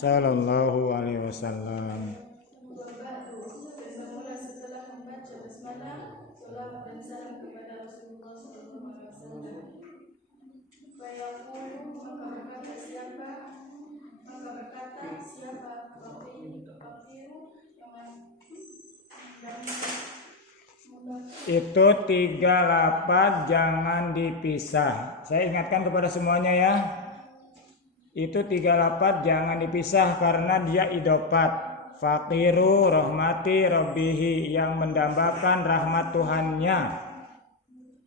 Sallallahu alaihi wasallam. Setelah membaca basmalah, salawat dan salam kepada Rasulullah SAW. Fayaqulu, maka berkata siapa faqiru yang Itu 3 lafaz jangan dipisah. Saya ingatkan kepada semuanya ya. Itu 3 lafaz jangan dipisah karena dia idofat. Faqiru rahmati rabbihi, yang mendambakan rahmat Tuhannya.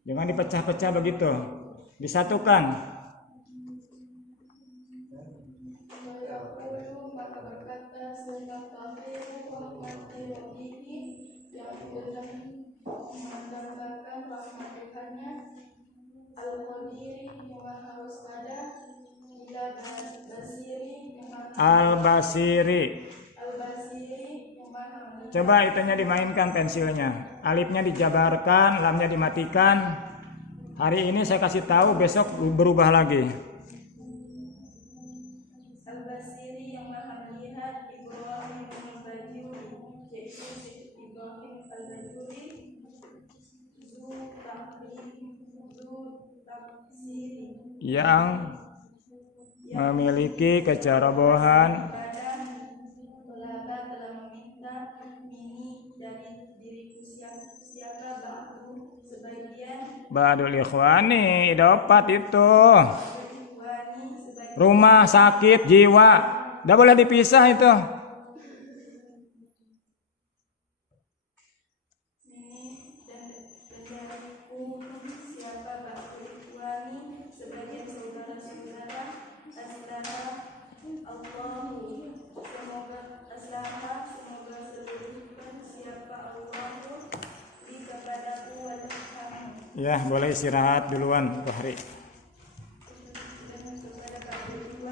Jangan dipecah-pecah begitu. Disatukan. maka berkata faqiru rahmati rabbihi, yang mendambakan rahmat Tuhannya, al-qadiri yang maha waspada, ila basiri yang maha Al-Basiri. Coba itunya dimainkan pensilnya. Alifnya dijabarkan, lamnya dimatikan. Hari ini saya kasih tahu, besok berubah lagi. Al-Basiri yang maha melihat, Ibrahim al-Bajuri, yaitu Ibrahim al-Bajuri, Zu taksiri, Yang memiliki kecerobohan. Ba'dul ikhwani, idofat itu. Rumah sakit jiwa, tidak boleh dipisah itu. Ya, boleh istirahat duluan Pak Hari.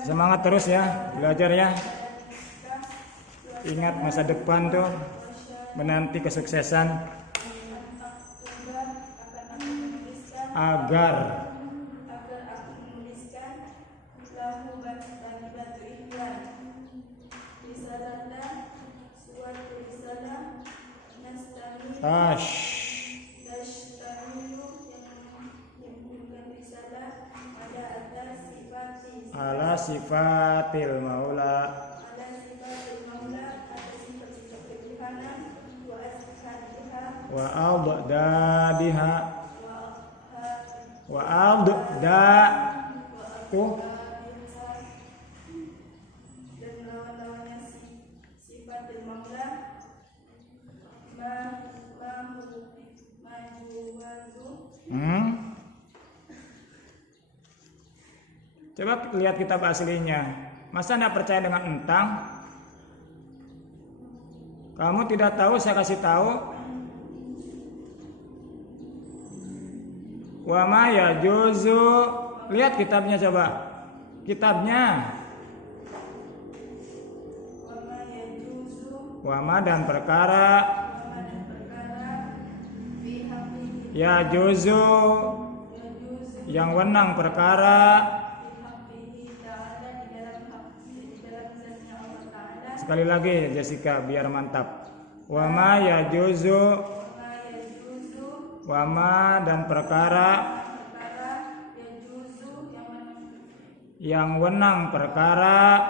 Semangat terus ya, belajar ya. Ingat masa depan tuh menanti kesuksesan. Agar aku menuliskan lahu bagi batu ihlan risalatan suatu risalah nastamilu yang bukan risalah ala sifatil maula atas sifat-sifat ketuhanan wa abdadiha wa abda tuh dan lawan-lawannya sifat al-maula Coba lihat kitab aslinya. Masa tidak percaya dengan entang? Kamu tidak tahu, saya kasih tahu. Wa ma yajuzu. Lihat kitabnya coba. Kitabnya. Wa ma dan perkara. Ya juzu yang wenang perkara sekali lagi Jessica biar mantap. Wa ma yajuzu wa ma dan perkara yang wenang perkara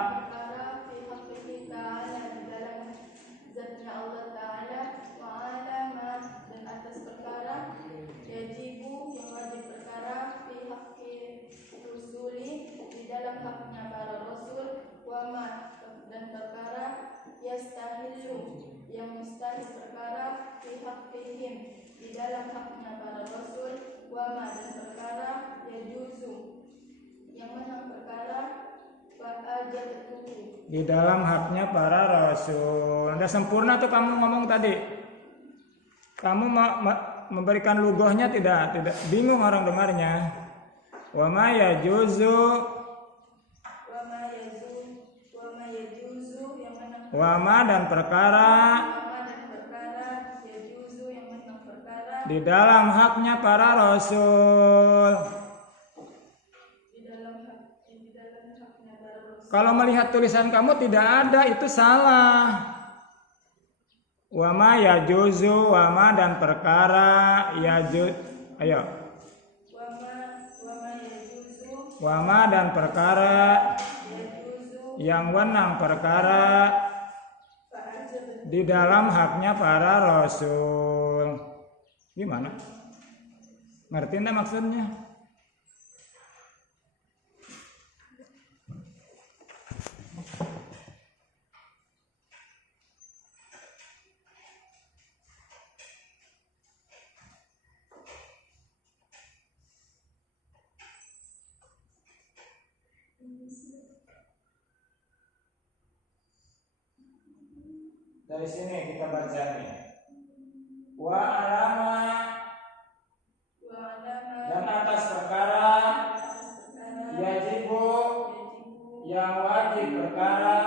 dan perkara yastahilu yang mustahil perkara fi haqqihim di dalam haknya para rasul, wa ma dan perkara yajuzu yang menang perkara fa'ajabtuhu di dalam haknya para rasul. Udah sempurna tuh kamu ngomong tadi. Kamu memberikan lugohnya tidak bingung orang dengarnya. Wa ma yajuzu yang menang wa ma dan perkara yajuzu yang menang perkara di dalam haknya para rasul. Kalau melihat tulisan kamu tidak ada, itu salah. Wa ma yajuzu, wa ma dan perkara yajuz. Ayo. Wa ma dan perkara yang wenang perkara di dalam haknya para rasul. Gimana? Ngerti enggak maksudnya? Dari sini kita baca nih. Wa alama dan atas perkara yajibu yang wajib perkara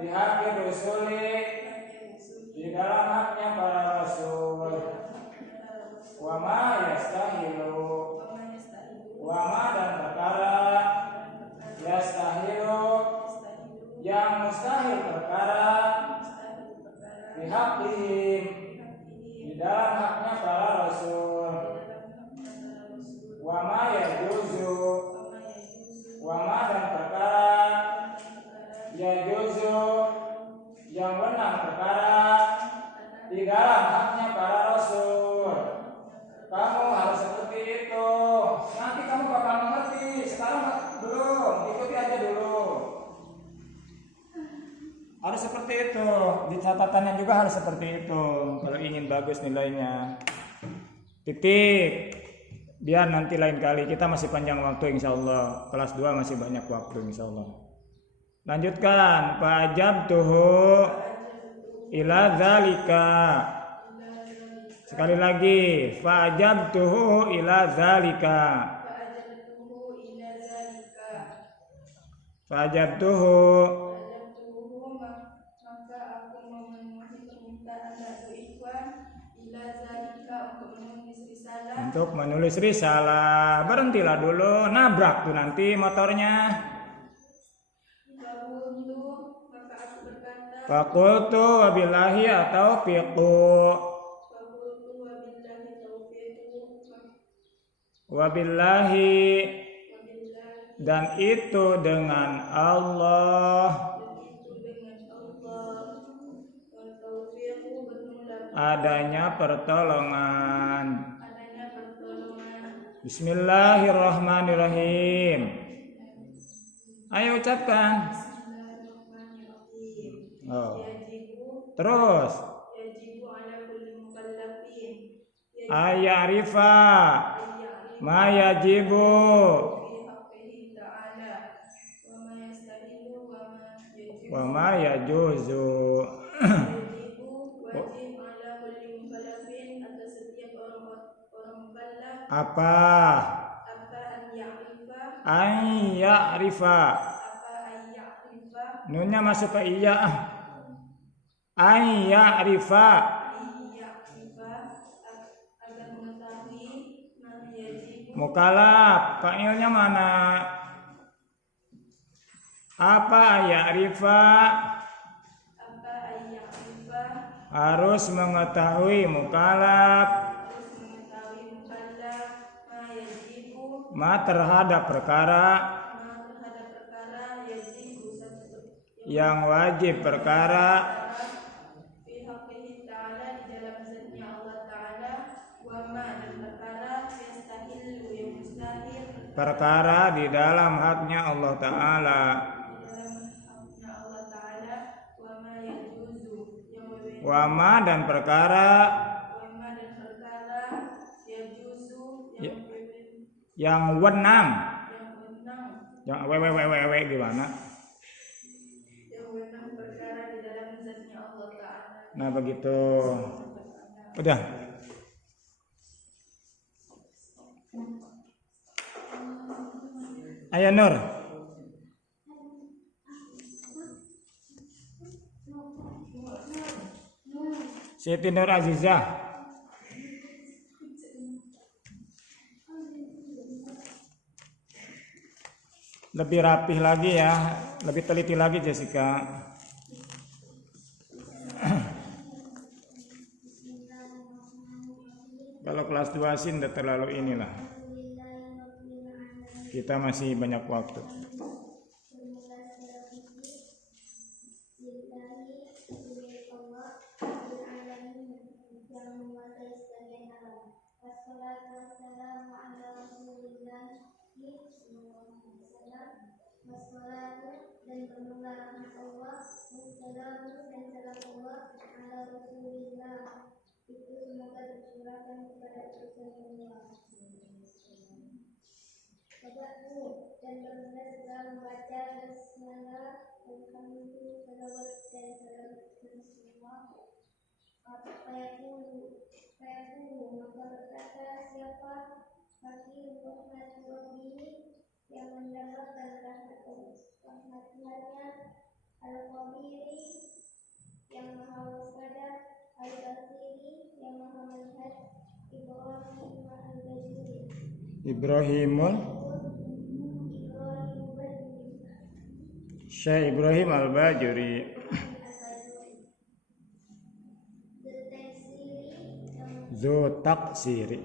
bihaqi rusuli di dalam haknya para rasul. Wa ma yastahilu wa ma dan perkara yastahilu yang mustahil perkara bihaqihim di dalam haknya para rasul. Wa ma yajuzu wa ma dan perkara yajuzu yang wenang perkara di dalam haknya para rasul. Kamu harus seperti itu. Nanti kamu bakal mengerti. Sekarang belum. Ikuti aja dulu. Harus seperti itu. Di catatannya juga harus seperti itu. Kalau ingin bagus nilainya. Titik. Biar nanti lain kali. Kita masih panjang waktu insya Allah. Kelas 2 masih banyak waktu insya Allah. Lanjutkan. Fa'ajabtuhu ila dzalika. Sekali lagi. Fa'ajabtuhu ila dzalika. Fa'ajabtuhu untuk menulis risalah. Berhentilah dulu, nabrak tuh nanti motornya. Fakultu wabillahi atau fiqhu. Wabillahi dan itu dengan Allah. Adanya pertolongan. Bismillahirrahmanirrahim. Ayo ucapkan. Oh. Terus. Ayarifa ma yajibu wa ma yajuzu. Apa? Ayya'rifa. Nunnya masuk ke iya. Ayya'rifa. Mukalaf, fa'ilnya mana? Apa ya'rifa? Apa ayat riba Harus mengetahui mukalaf harus mengetahui mukallaf ma yajibu ma terhadap perkara ma terhadap perkara yajibu satu yang wajib perkara fi haqqihi ta'ala di dalam zatnya Allah Ta'ala wa ma dan perkara yastahillu yang mustahil perkara di dalam haknya Allah Ta'ala. di dalam haknya Allah Ta'ala wa ma yajuzu yang wewenang Wama dan perkara wa ma dan perkara yajuzu Ya. yang wewenang yang wenang. yang wenang Yang wewe gimana? yang wenang perkara di dalam zatnya Allah Ta'ala. Nah begitu. Udah. Ayo Nur. Siti Nur Azizah. Lebih rapih lagi ya, lebih teliti lagi Jessica. Kalau kelas 2 sih tidak terlalu inilah. Kita masih banyak waktu. dan bermula rahmat Allah, wassalamu dan salam Allah ala Rasulillah. Itu semoga tercurahkan kepada utusan Allah. Bapakku dan bermula setelah membaca basmalah, alhamdulillah, salawat dan salam kepada semua. Fayaqulu maka berkata siapa fakir rahmat Rabbi yang mendapatkan rahmatnya al-Qabiri yang maha waspada, al-Basiri yang maha melihat, Ibrahim al-Bajuri Ibrahimul Syekh Ibrahim Al-Bajuri. Zu taksiri.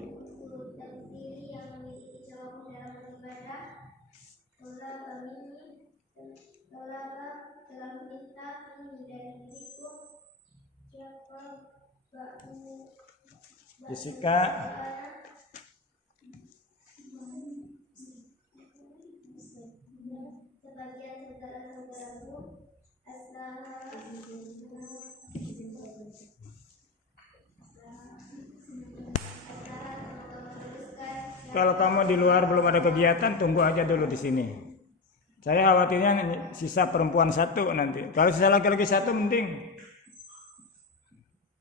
yang memiliki ceroboh dalam beribadah. Tolaba telah meminta ini dari diriku. Siapa ba'u Jessica. sebagian saudara-saudaramu Kalau kamu di luar belum ada kegiatan, tunggu aja dulu di sini. Saya khawatirnya sisa perempuan satu nanti. Kalau sisa laki-laki satu mending.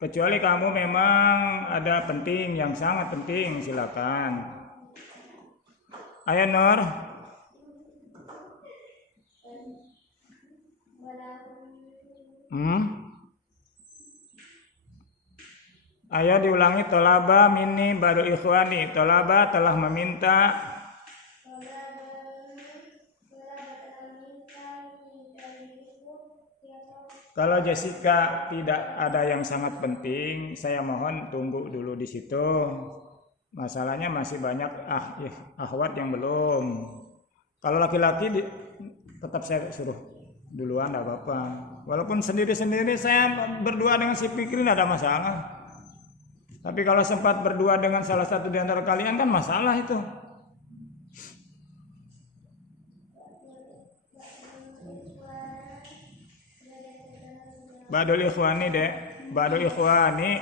Kecuali kamu memang ada penting, yang sangat penting, silakan. Ayo Nur. Ayo diulangi. Tolaba mini baru ikhwani. Tolaba telah meminta. Kalau Jessica tidak ada yang sangat penting, saya mohon tunggu dulu di situ. Masalahnya masih banyak akhwat yang belum. Kalau laki-laki tetap saya suruh duluan, tidak apa-apa. Walaupun sendiri-sendiri saya berdua dengan si Fikri tidak ada masalah. Tapi kalau sempat berdua dengan salah satu di antara kalian kan masalah itu. Badul ikhwani dek, badul ikhwani.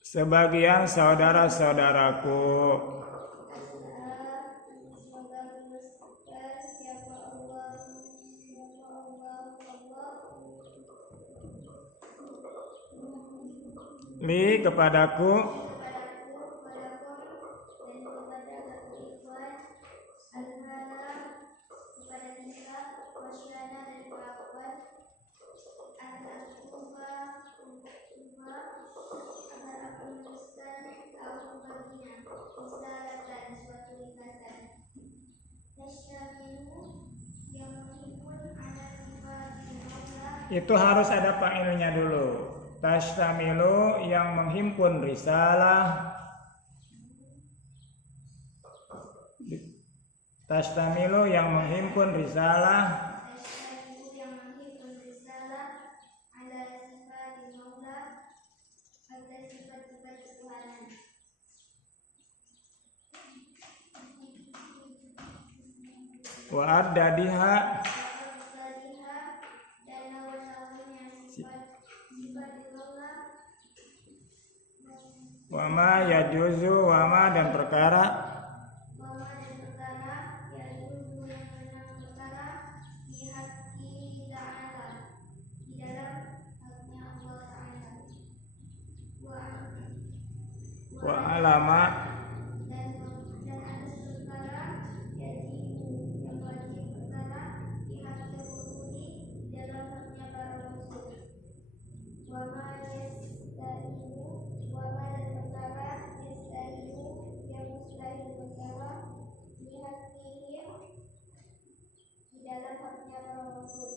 Sebagian saudara-saudaraku. Li kepadaku. itu harus ada fa'ilnya dulu. Tashtamilu yang menghimpun risalah. Tashtamilu yang menghimpun risalah. Tashtamilu yang menghimpun risalah ala sifatil maula atas sifat-sifat ketuhanan. Wa ardadiha Dan lawan-lawannya sifat-sifat maula wa ma yajuzu wa ma dan perkara Wama dan perkara yajuzu yang menang perkara di hati ta'ala di dalam haknya Allah Ta'ala wa alama dan atas perkara yajibu yang wajib perkara di hati rusuli di dalam haknya para rasul wama yastaimu wama dan perkara yastaimu yang mustahil perkara di hakihim di dalam haknya para rasul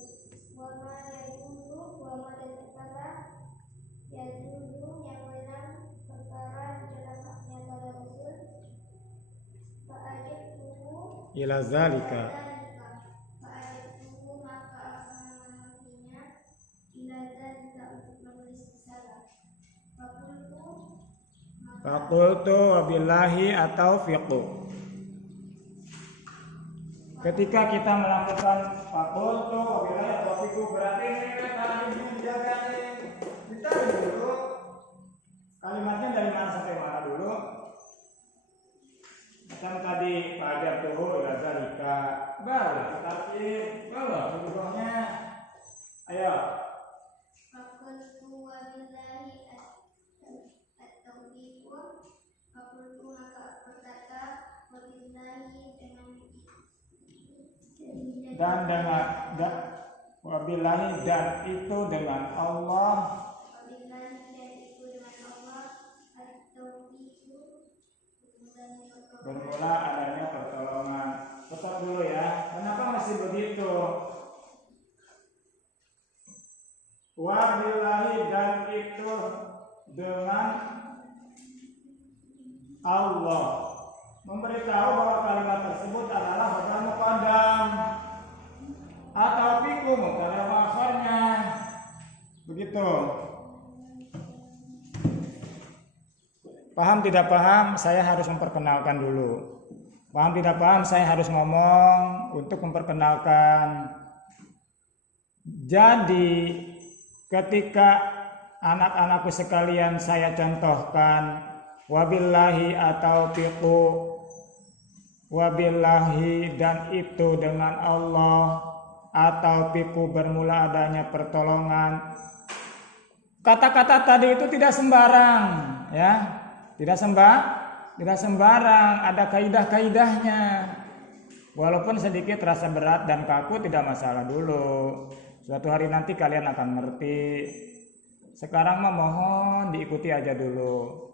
wama yajuzu wama dan perkara yajuzu yang menang perkara di dalam haknya para rasul fa'ajib tuhu ila zalika. fa'ajib tuhu maka akan memanggilnya ila zalika untuk menulis risalah Fakultu wabillahi atau fiqhu. Ketika kita melakukan fakultu wabillahi atau fiqhu berarti ini kan harus dijaga nih. Kita dulu kalimatnya dari mana sampai mana dulu? Macam tadi fajar tuh zalika baru tartib baru hurufnya. Ayo. Fakultu wabillahi at-taufiqu fakultu maka berkata wabillahi Dan dengan wabillahi dan itu dengan Allah wabillahi dan itu dengan Allah at-taufiqu bermula adanya pertolongan. Tetap dulu ya. Kenapa masih begitu? Wabillahi dan itu dengan Allah. Memberitahu bahwa kalimat tersebut adalah khabar muqaddam atau fiqhu mubtada akharnya. Begitu. Paham tidak paham? Saya harus memperkenalkan dulu. Paham tidak paham? Saya harus ngomong untuk memperkenalkan. Jadi ketika anak-anakku sekalian saya contohkan wabillahi atau fiqhu, wabillahi dan itu dengan Allah, atau fiqhu bermula adanya pertolongan. Kata-kata tadi itu tidak sembarang, ya. Tidak sembarang, ada kaidah-kaidahnya. Walaupun sedikit rasa berat dan kaku tidak masalah dulu. Suatu hari nanti kalian akan ngerti. Sekarang mah mohon diikuti aja dulu.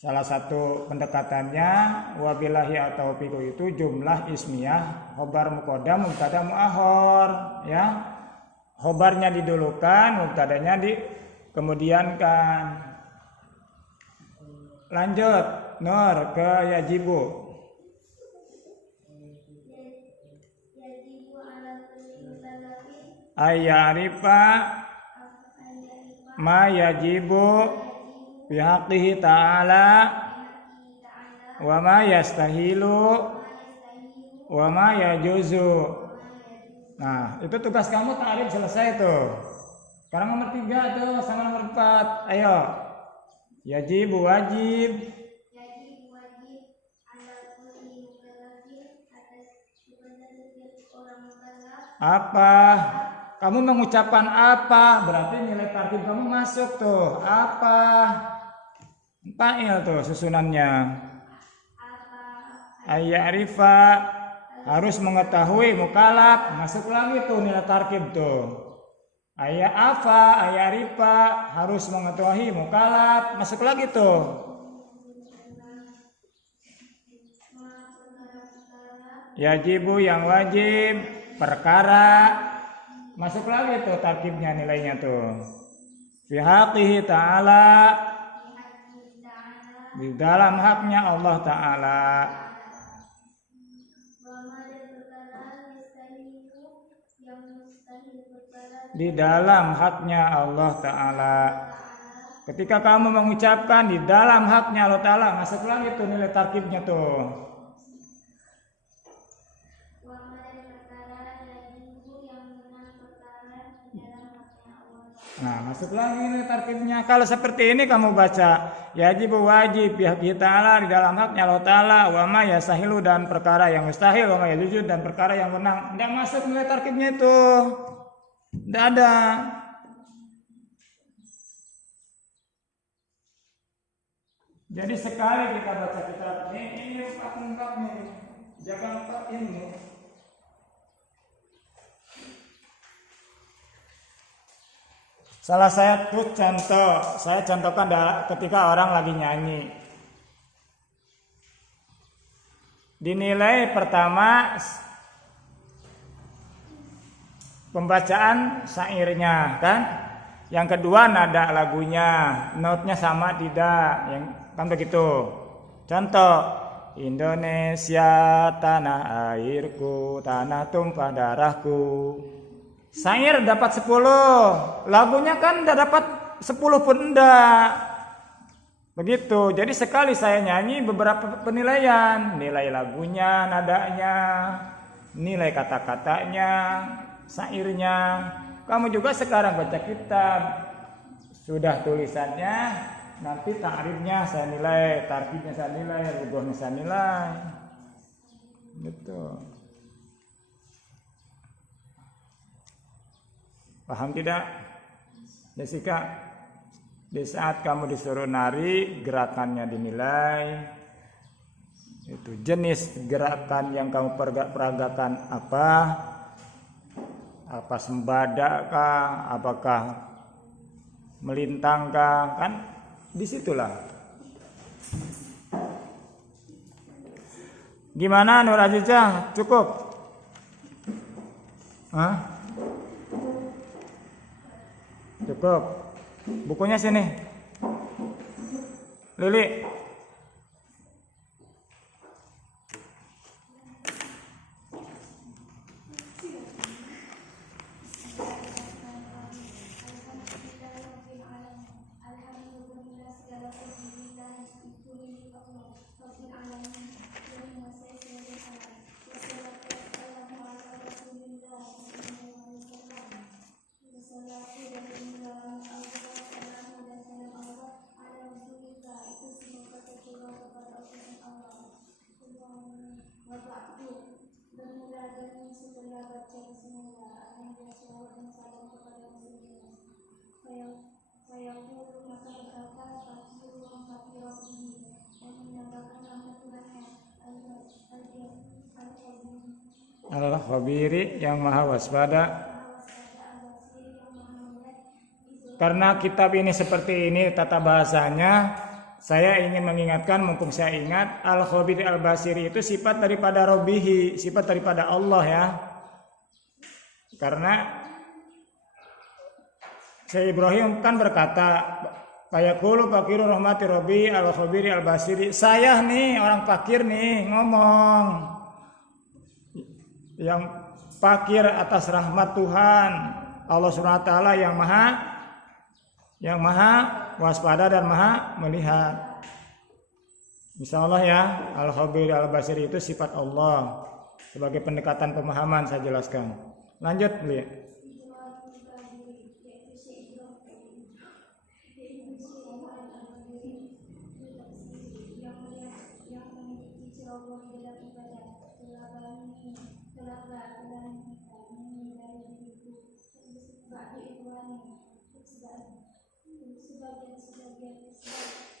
Salah satu pendekatannya wabillahi atau fiqhu itu jumlah ismiyah khobar muqaddam mubtada muakhar, ya. Khobarnya didulukan, mubtadanya dikemudiankan. Lanjut, Nur ke yajibu. yajibu ala kulli mukallafin Ayyarifa ma yajibu bihaqqihi ta'ala wa ma yastahilu wa ma yajuzu. Nah, itu tugas kamu ta'rif selesai tuh. Sekarang nomor 3 tuh sama nomor 4. Ayo. Yajibu wajib. yajibu wajib ala kulli mukallafin atas kepada setiap orang mukallaf Apa? Kamu mengucapkan apa? Berarti nilai tartib kamu masuk tuh. Apa? Fa'il tuh susunannya. Ayyarifa harus mengetahui mukallaf, masuk lagi tuh nilai tarkib tuh. Ayyarifa harus mengetahui mukallaf, masuk lagi tuh. Yajibu yang wajib perkara. Masuk lagi tuh tarkibnya nilainya tuh. Fi haqqihi ta'ala, di dalam haknya Allah Ta'ala. Di dalam haknya Allah Ta'ala. Ketika kamu mengucapkan di dalam haknya Allah Ta'ala, masuk lagi tuh nilai tarkibnya tuh. Nah, masuk lagi nih tarkibnya. Kalau seperti ini kamu baca, wajib pihak ta'ala di dalam haknya Allah Ta'ala, wa ma yasahilu dan perkara yang mustahil, wa ma yajuz dan perkara yang menang. Tidak masuk nilai tarkibnya itu. Tidak ada. Jadi sekali kita baca kitab ini 4 nih. Jaga 4 ilmu. Salah saya tuh saya contohkan ketika orang lagi nyanyi. Dinilai pertama pembacaan syairnya kan. Yang kedua nada lagunya, notnya sama tidak, yang kan begitu. Contoh, Indonesia tanah airku, tanah tumpah darahku. Syair dapat 10, lagunya kan udah dapat 10 pun enggak. Begitu. Jadi sekali saya nyanyi beberapa penilaian, nilai lagunya, nadanya, nilai kata-katanya, syairnya. Kamu juga sekarang baca kitab, sudah tulisannya, nanti ta'rifnya saya nilai, tarkibnya saya nilai, rugohnya saya nilai. Gitu. Paham tidak, Jessica? Di saat kamu disuruh nari, gerakannya dinilai. Itu jenis gerakan yang kamu peragakan apa? Apa sembada kah? Apakah melintang kah? Kan disitulah. Gimana Nur Azizah? Cukup? Hah? Cukup. Bukunya sini. Lili. Al-Khabiri yang maha waspada. Karena kitab ini seperti ini tata bahasanya, saya ingin mengingatkan, mumpung saya ingat, Al-Khabiri Al-Basiri itu sifat daripada Rabbihi, sifat daripada Allah ya. Karena Syekh Ibrahim kan berkata, Fayaqulu faqiru rahmati Rabbi Al-Khabiri Al-Basiri. Saya nih orang fakir nih ngomong, yang fakir atas rahmat Tuhan Allah Subhanahu wa taala yang maha waspada dan maha melihat. Insyaallah ya, Al-Khabir Al-Basir itu sifat Allah. Sebagai pendekatan pemahaman saya jelaskan. Lanjut, Beli.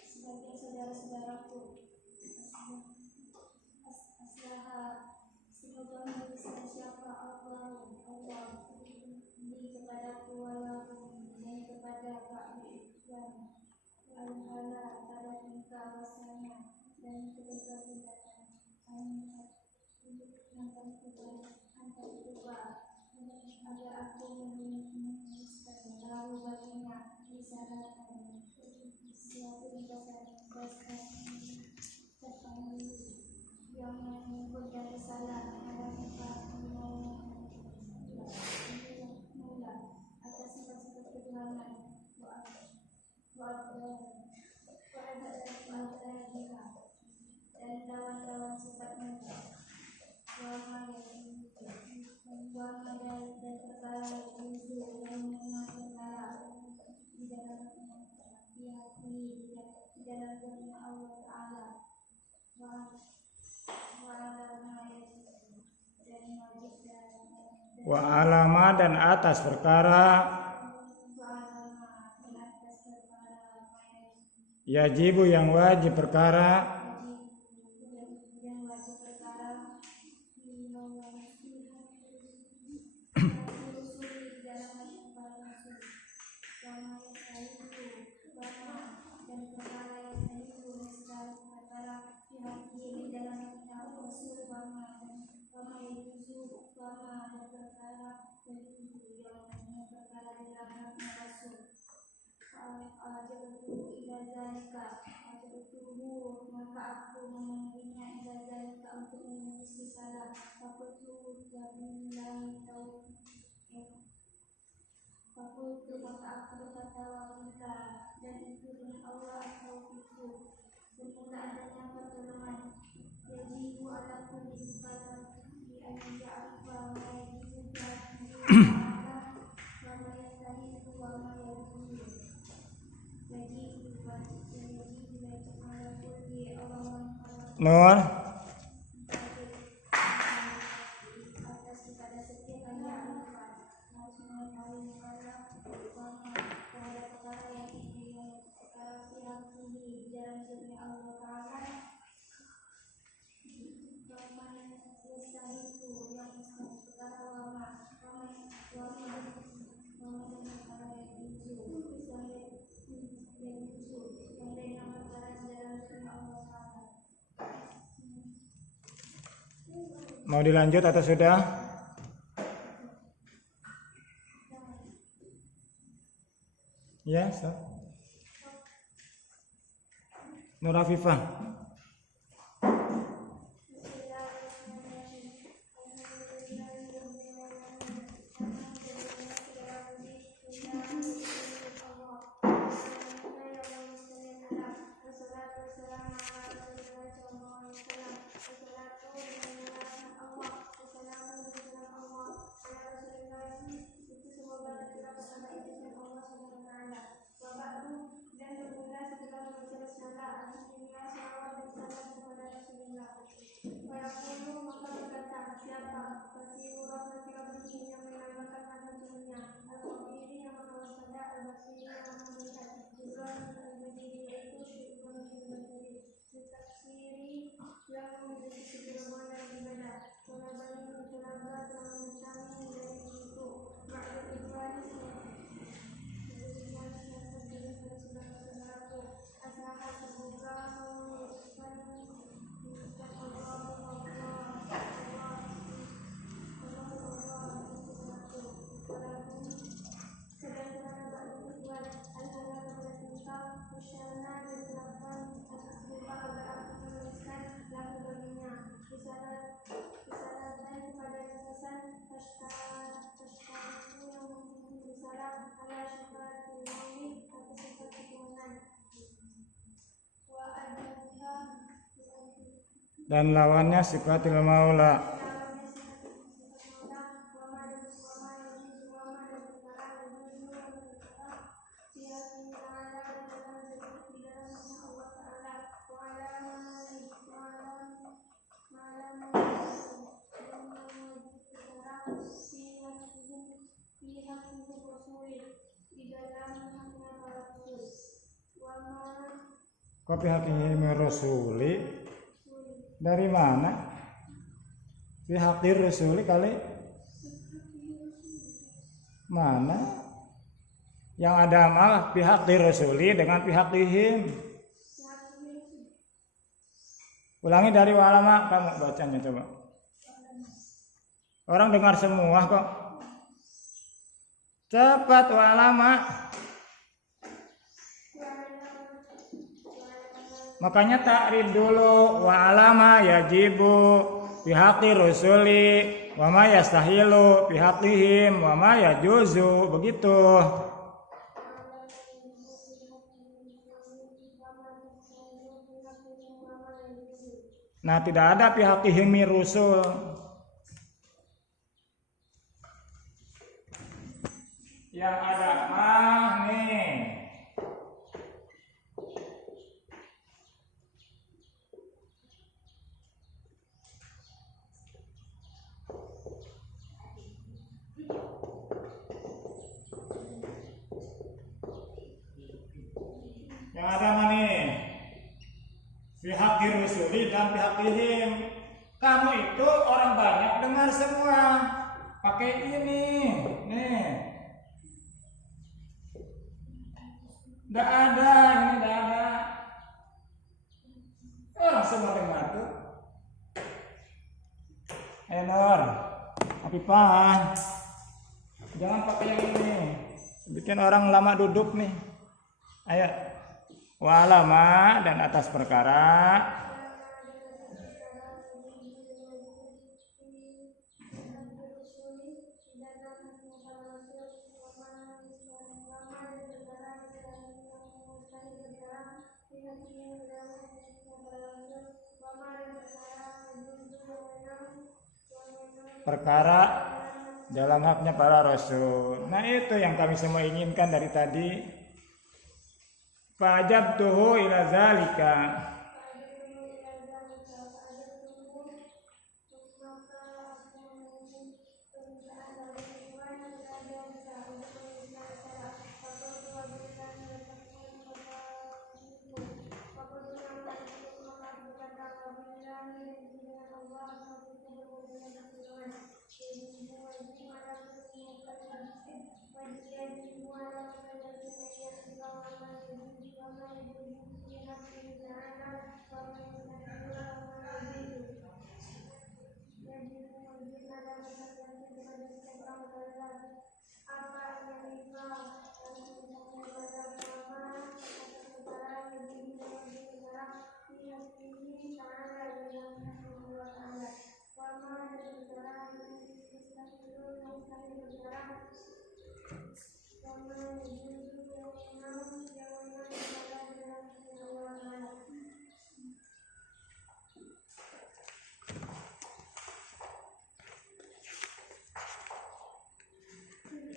Sebagai saudara-saudaraku, semoga mengucapkan siapa Allah di kepadaku dan kepada Pak dan Al-Hala pada tingkah wasanya dan ketika tindakan untuk menangkan antar berdoa agar aku menuliskan lalu baginya disyaratkan suatu dasar tertentu yang menyebut dari salah pada sifat mula atas sifat-sifat ketuhanan dan lawan-lawan sifat mula dan perkara yang mengenal perkara di dalam di dalam dunia Allah Ta'ala Wa alama dan atas perkara yajibu yang wajib perkara maka aku memenuhinya ila zalika untuk menulis risalah fakultu maka aku berkata wabila dan itu dengan Allah taufiqku semoga adanya pertolongan yajibu ala kulli kalam di ayya alfa wa yajibu wa ma yastahidu wa ma yajibu Nur atas kepada setiap yang harus mengetahui terhadap perkara yang perkara pihak tinggi di dalam dunia Allah Ta'ala itu yang perkara wama mau dilanjut atau sudah? Ya, so. Nur Afifah. Dan lawannya sifatil maula. Kopi hakimi rasuli dari mana? Pihakir rasuli kali mana? Yang ada malah pihakir rasuli dengan pihakihim. Ulangi dari walama, kamu bacanya coba. Orang dengar semua kok. Cepat wa alama. Makanya takrib dulu wa alama yajibu bihaqi rusuli wa ma yastahilu bihaqihim wa ma yajuzu, begitu. Nah, tidak ada bihaqihim rusul. Yang ada mah nih. Yang ada mah nih. Pihak rusuli dan pihak ihim. Kamu itu orang banyak dengar semua. Pakai ini, nih. Nggak ada, ini nggak ada. Orang semua dengar tuh. Nur, Afifah, jangan pakai yang ini. Bikin orang lama duduk nih. Ayo. Walama dan atas perkara perkara dalam haknya para rasul. Nah, itu yang kami semua inginkan dari tadi. Fa'ajabtuhu ila zalika.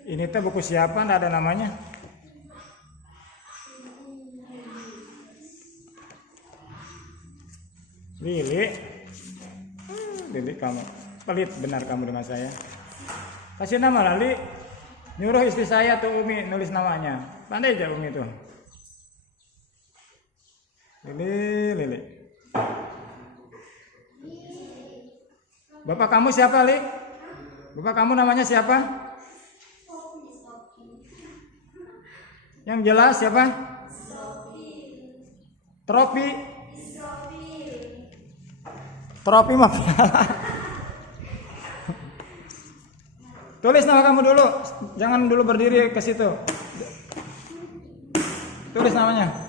Ini teh buku siapa? Nggak ada namanya. Lili, kamu pelit benar kamu dengan saya. Kasih nama Lali. Nyuruh istri saya tuh Umi nulis namanya. Pandai aja Umi tuh. Lili. Bapak kamu siapa, Li? Bapak kamu namanya siapa? Yang jelas siapa? Trofi. Trofi mah. Tulis nama kamu dulu. Jangan dulu berdiri ke situ. Tulis namanya.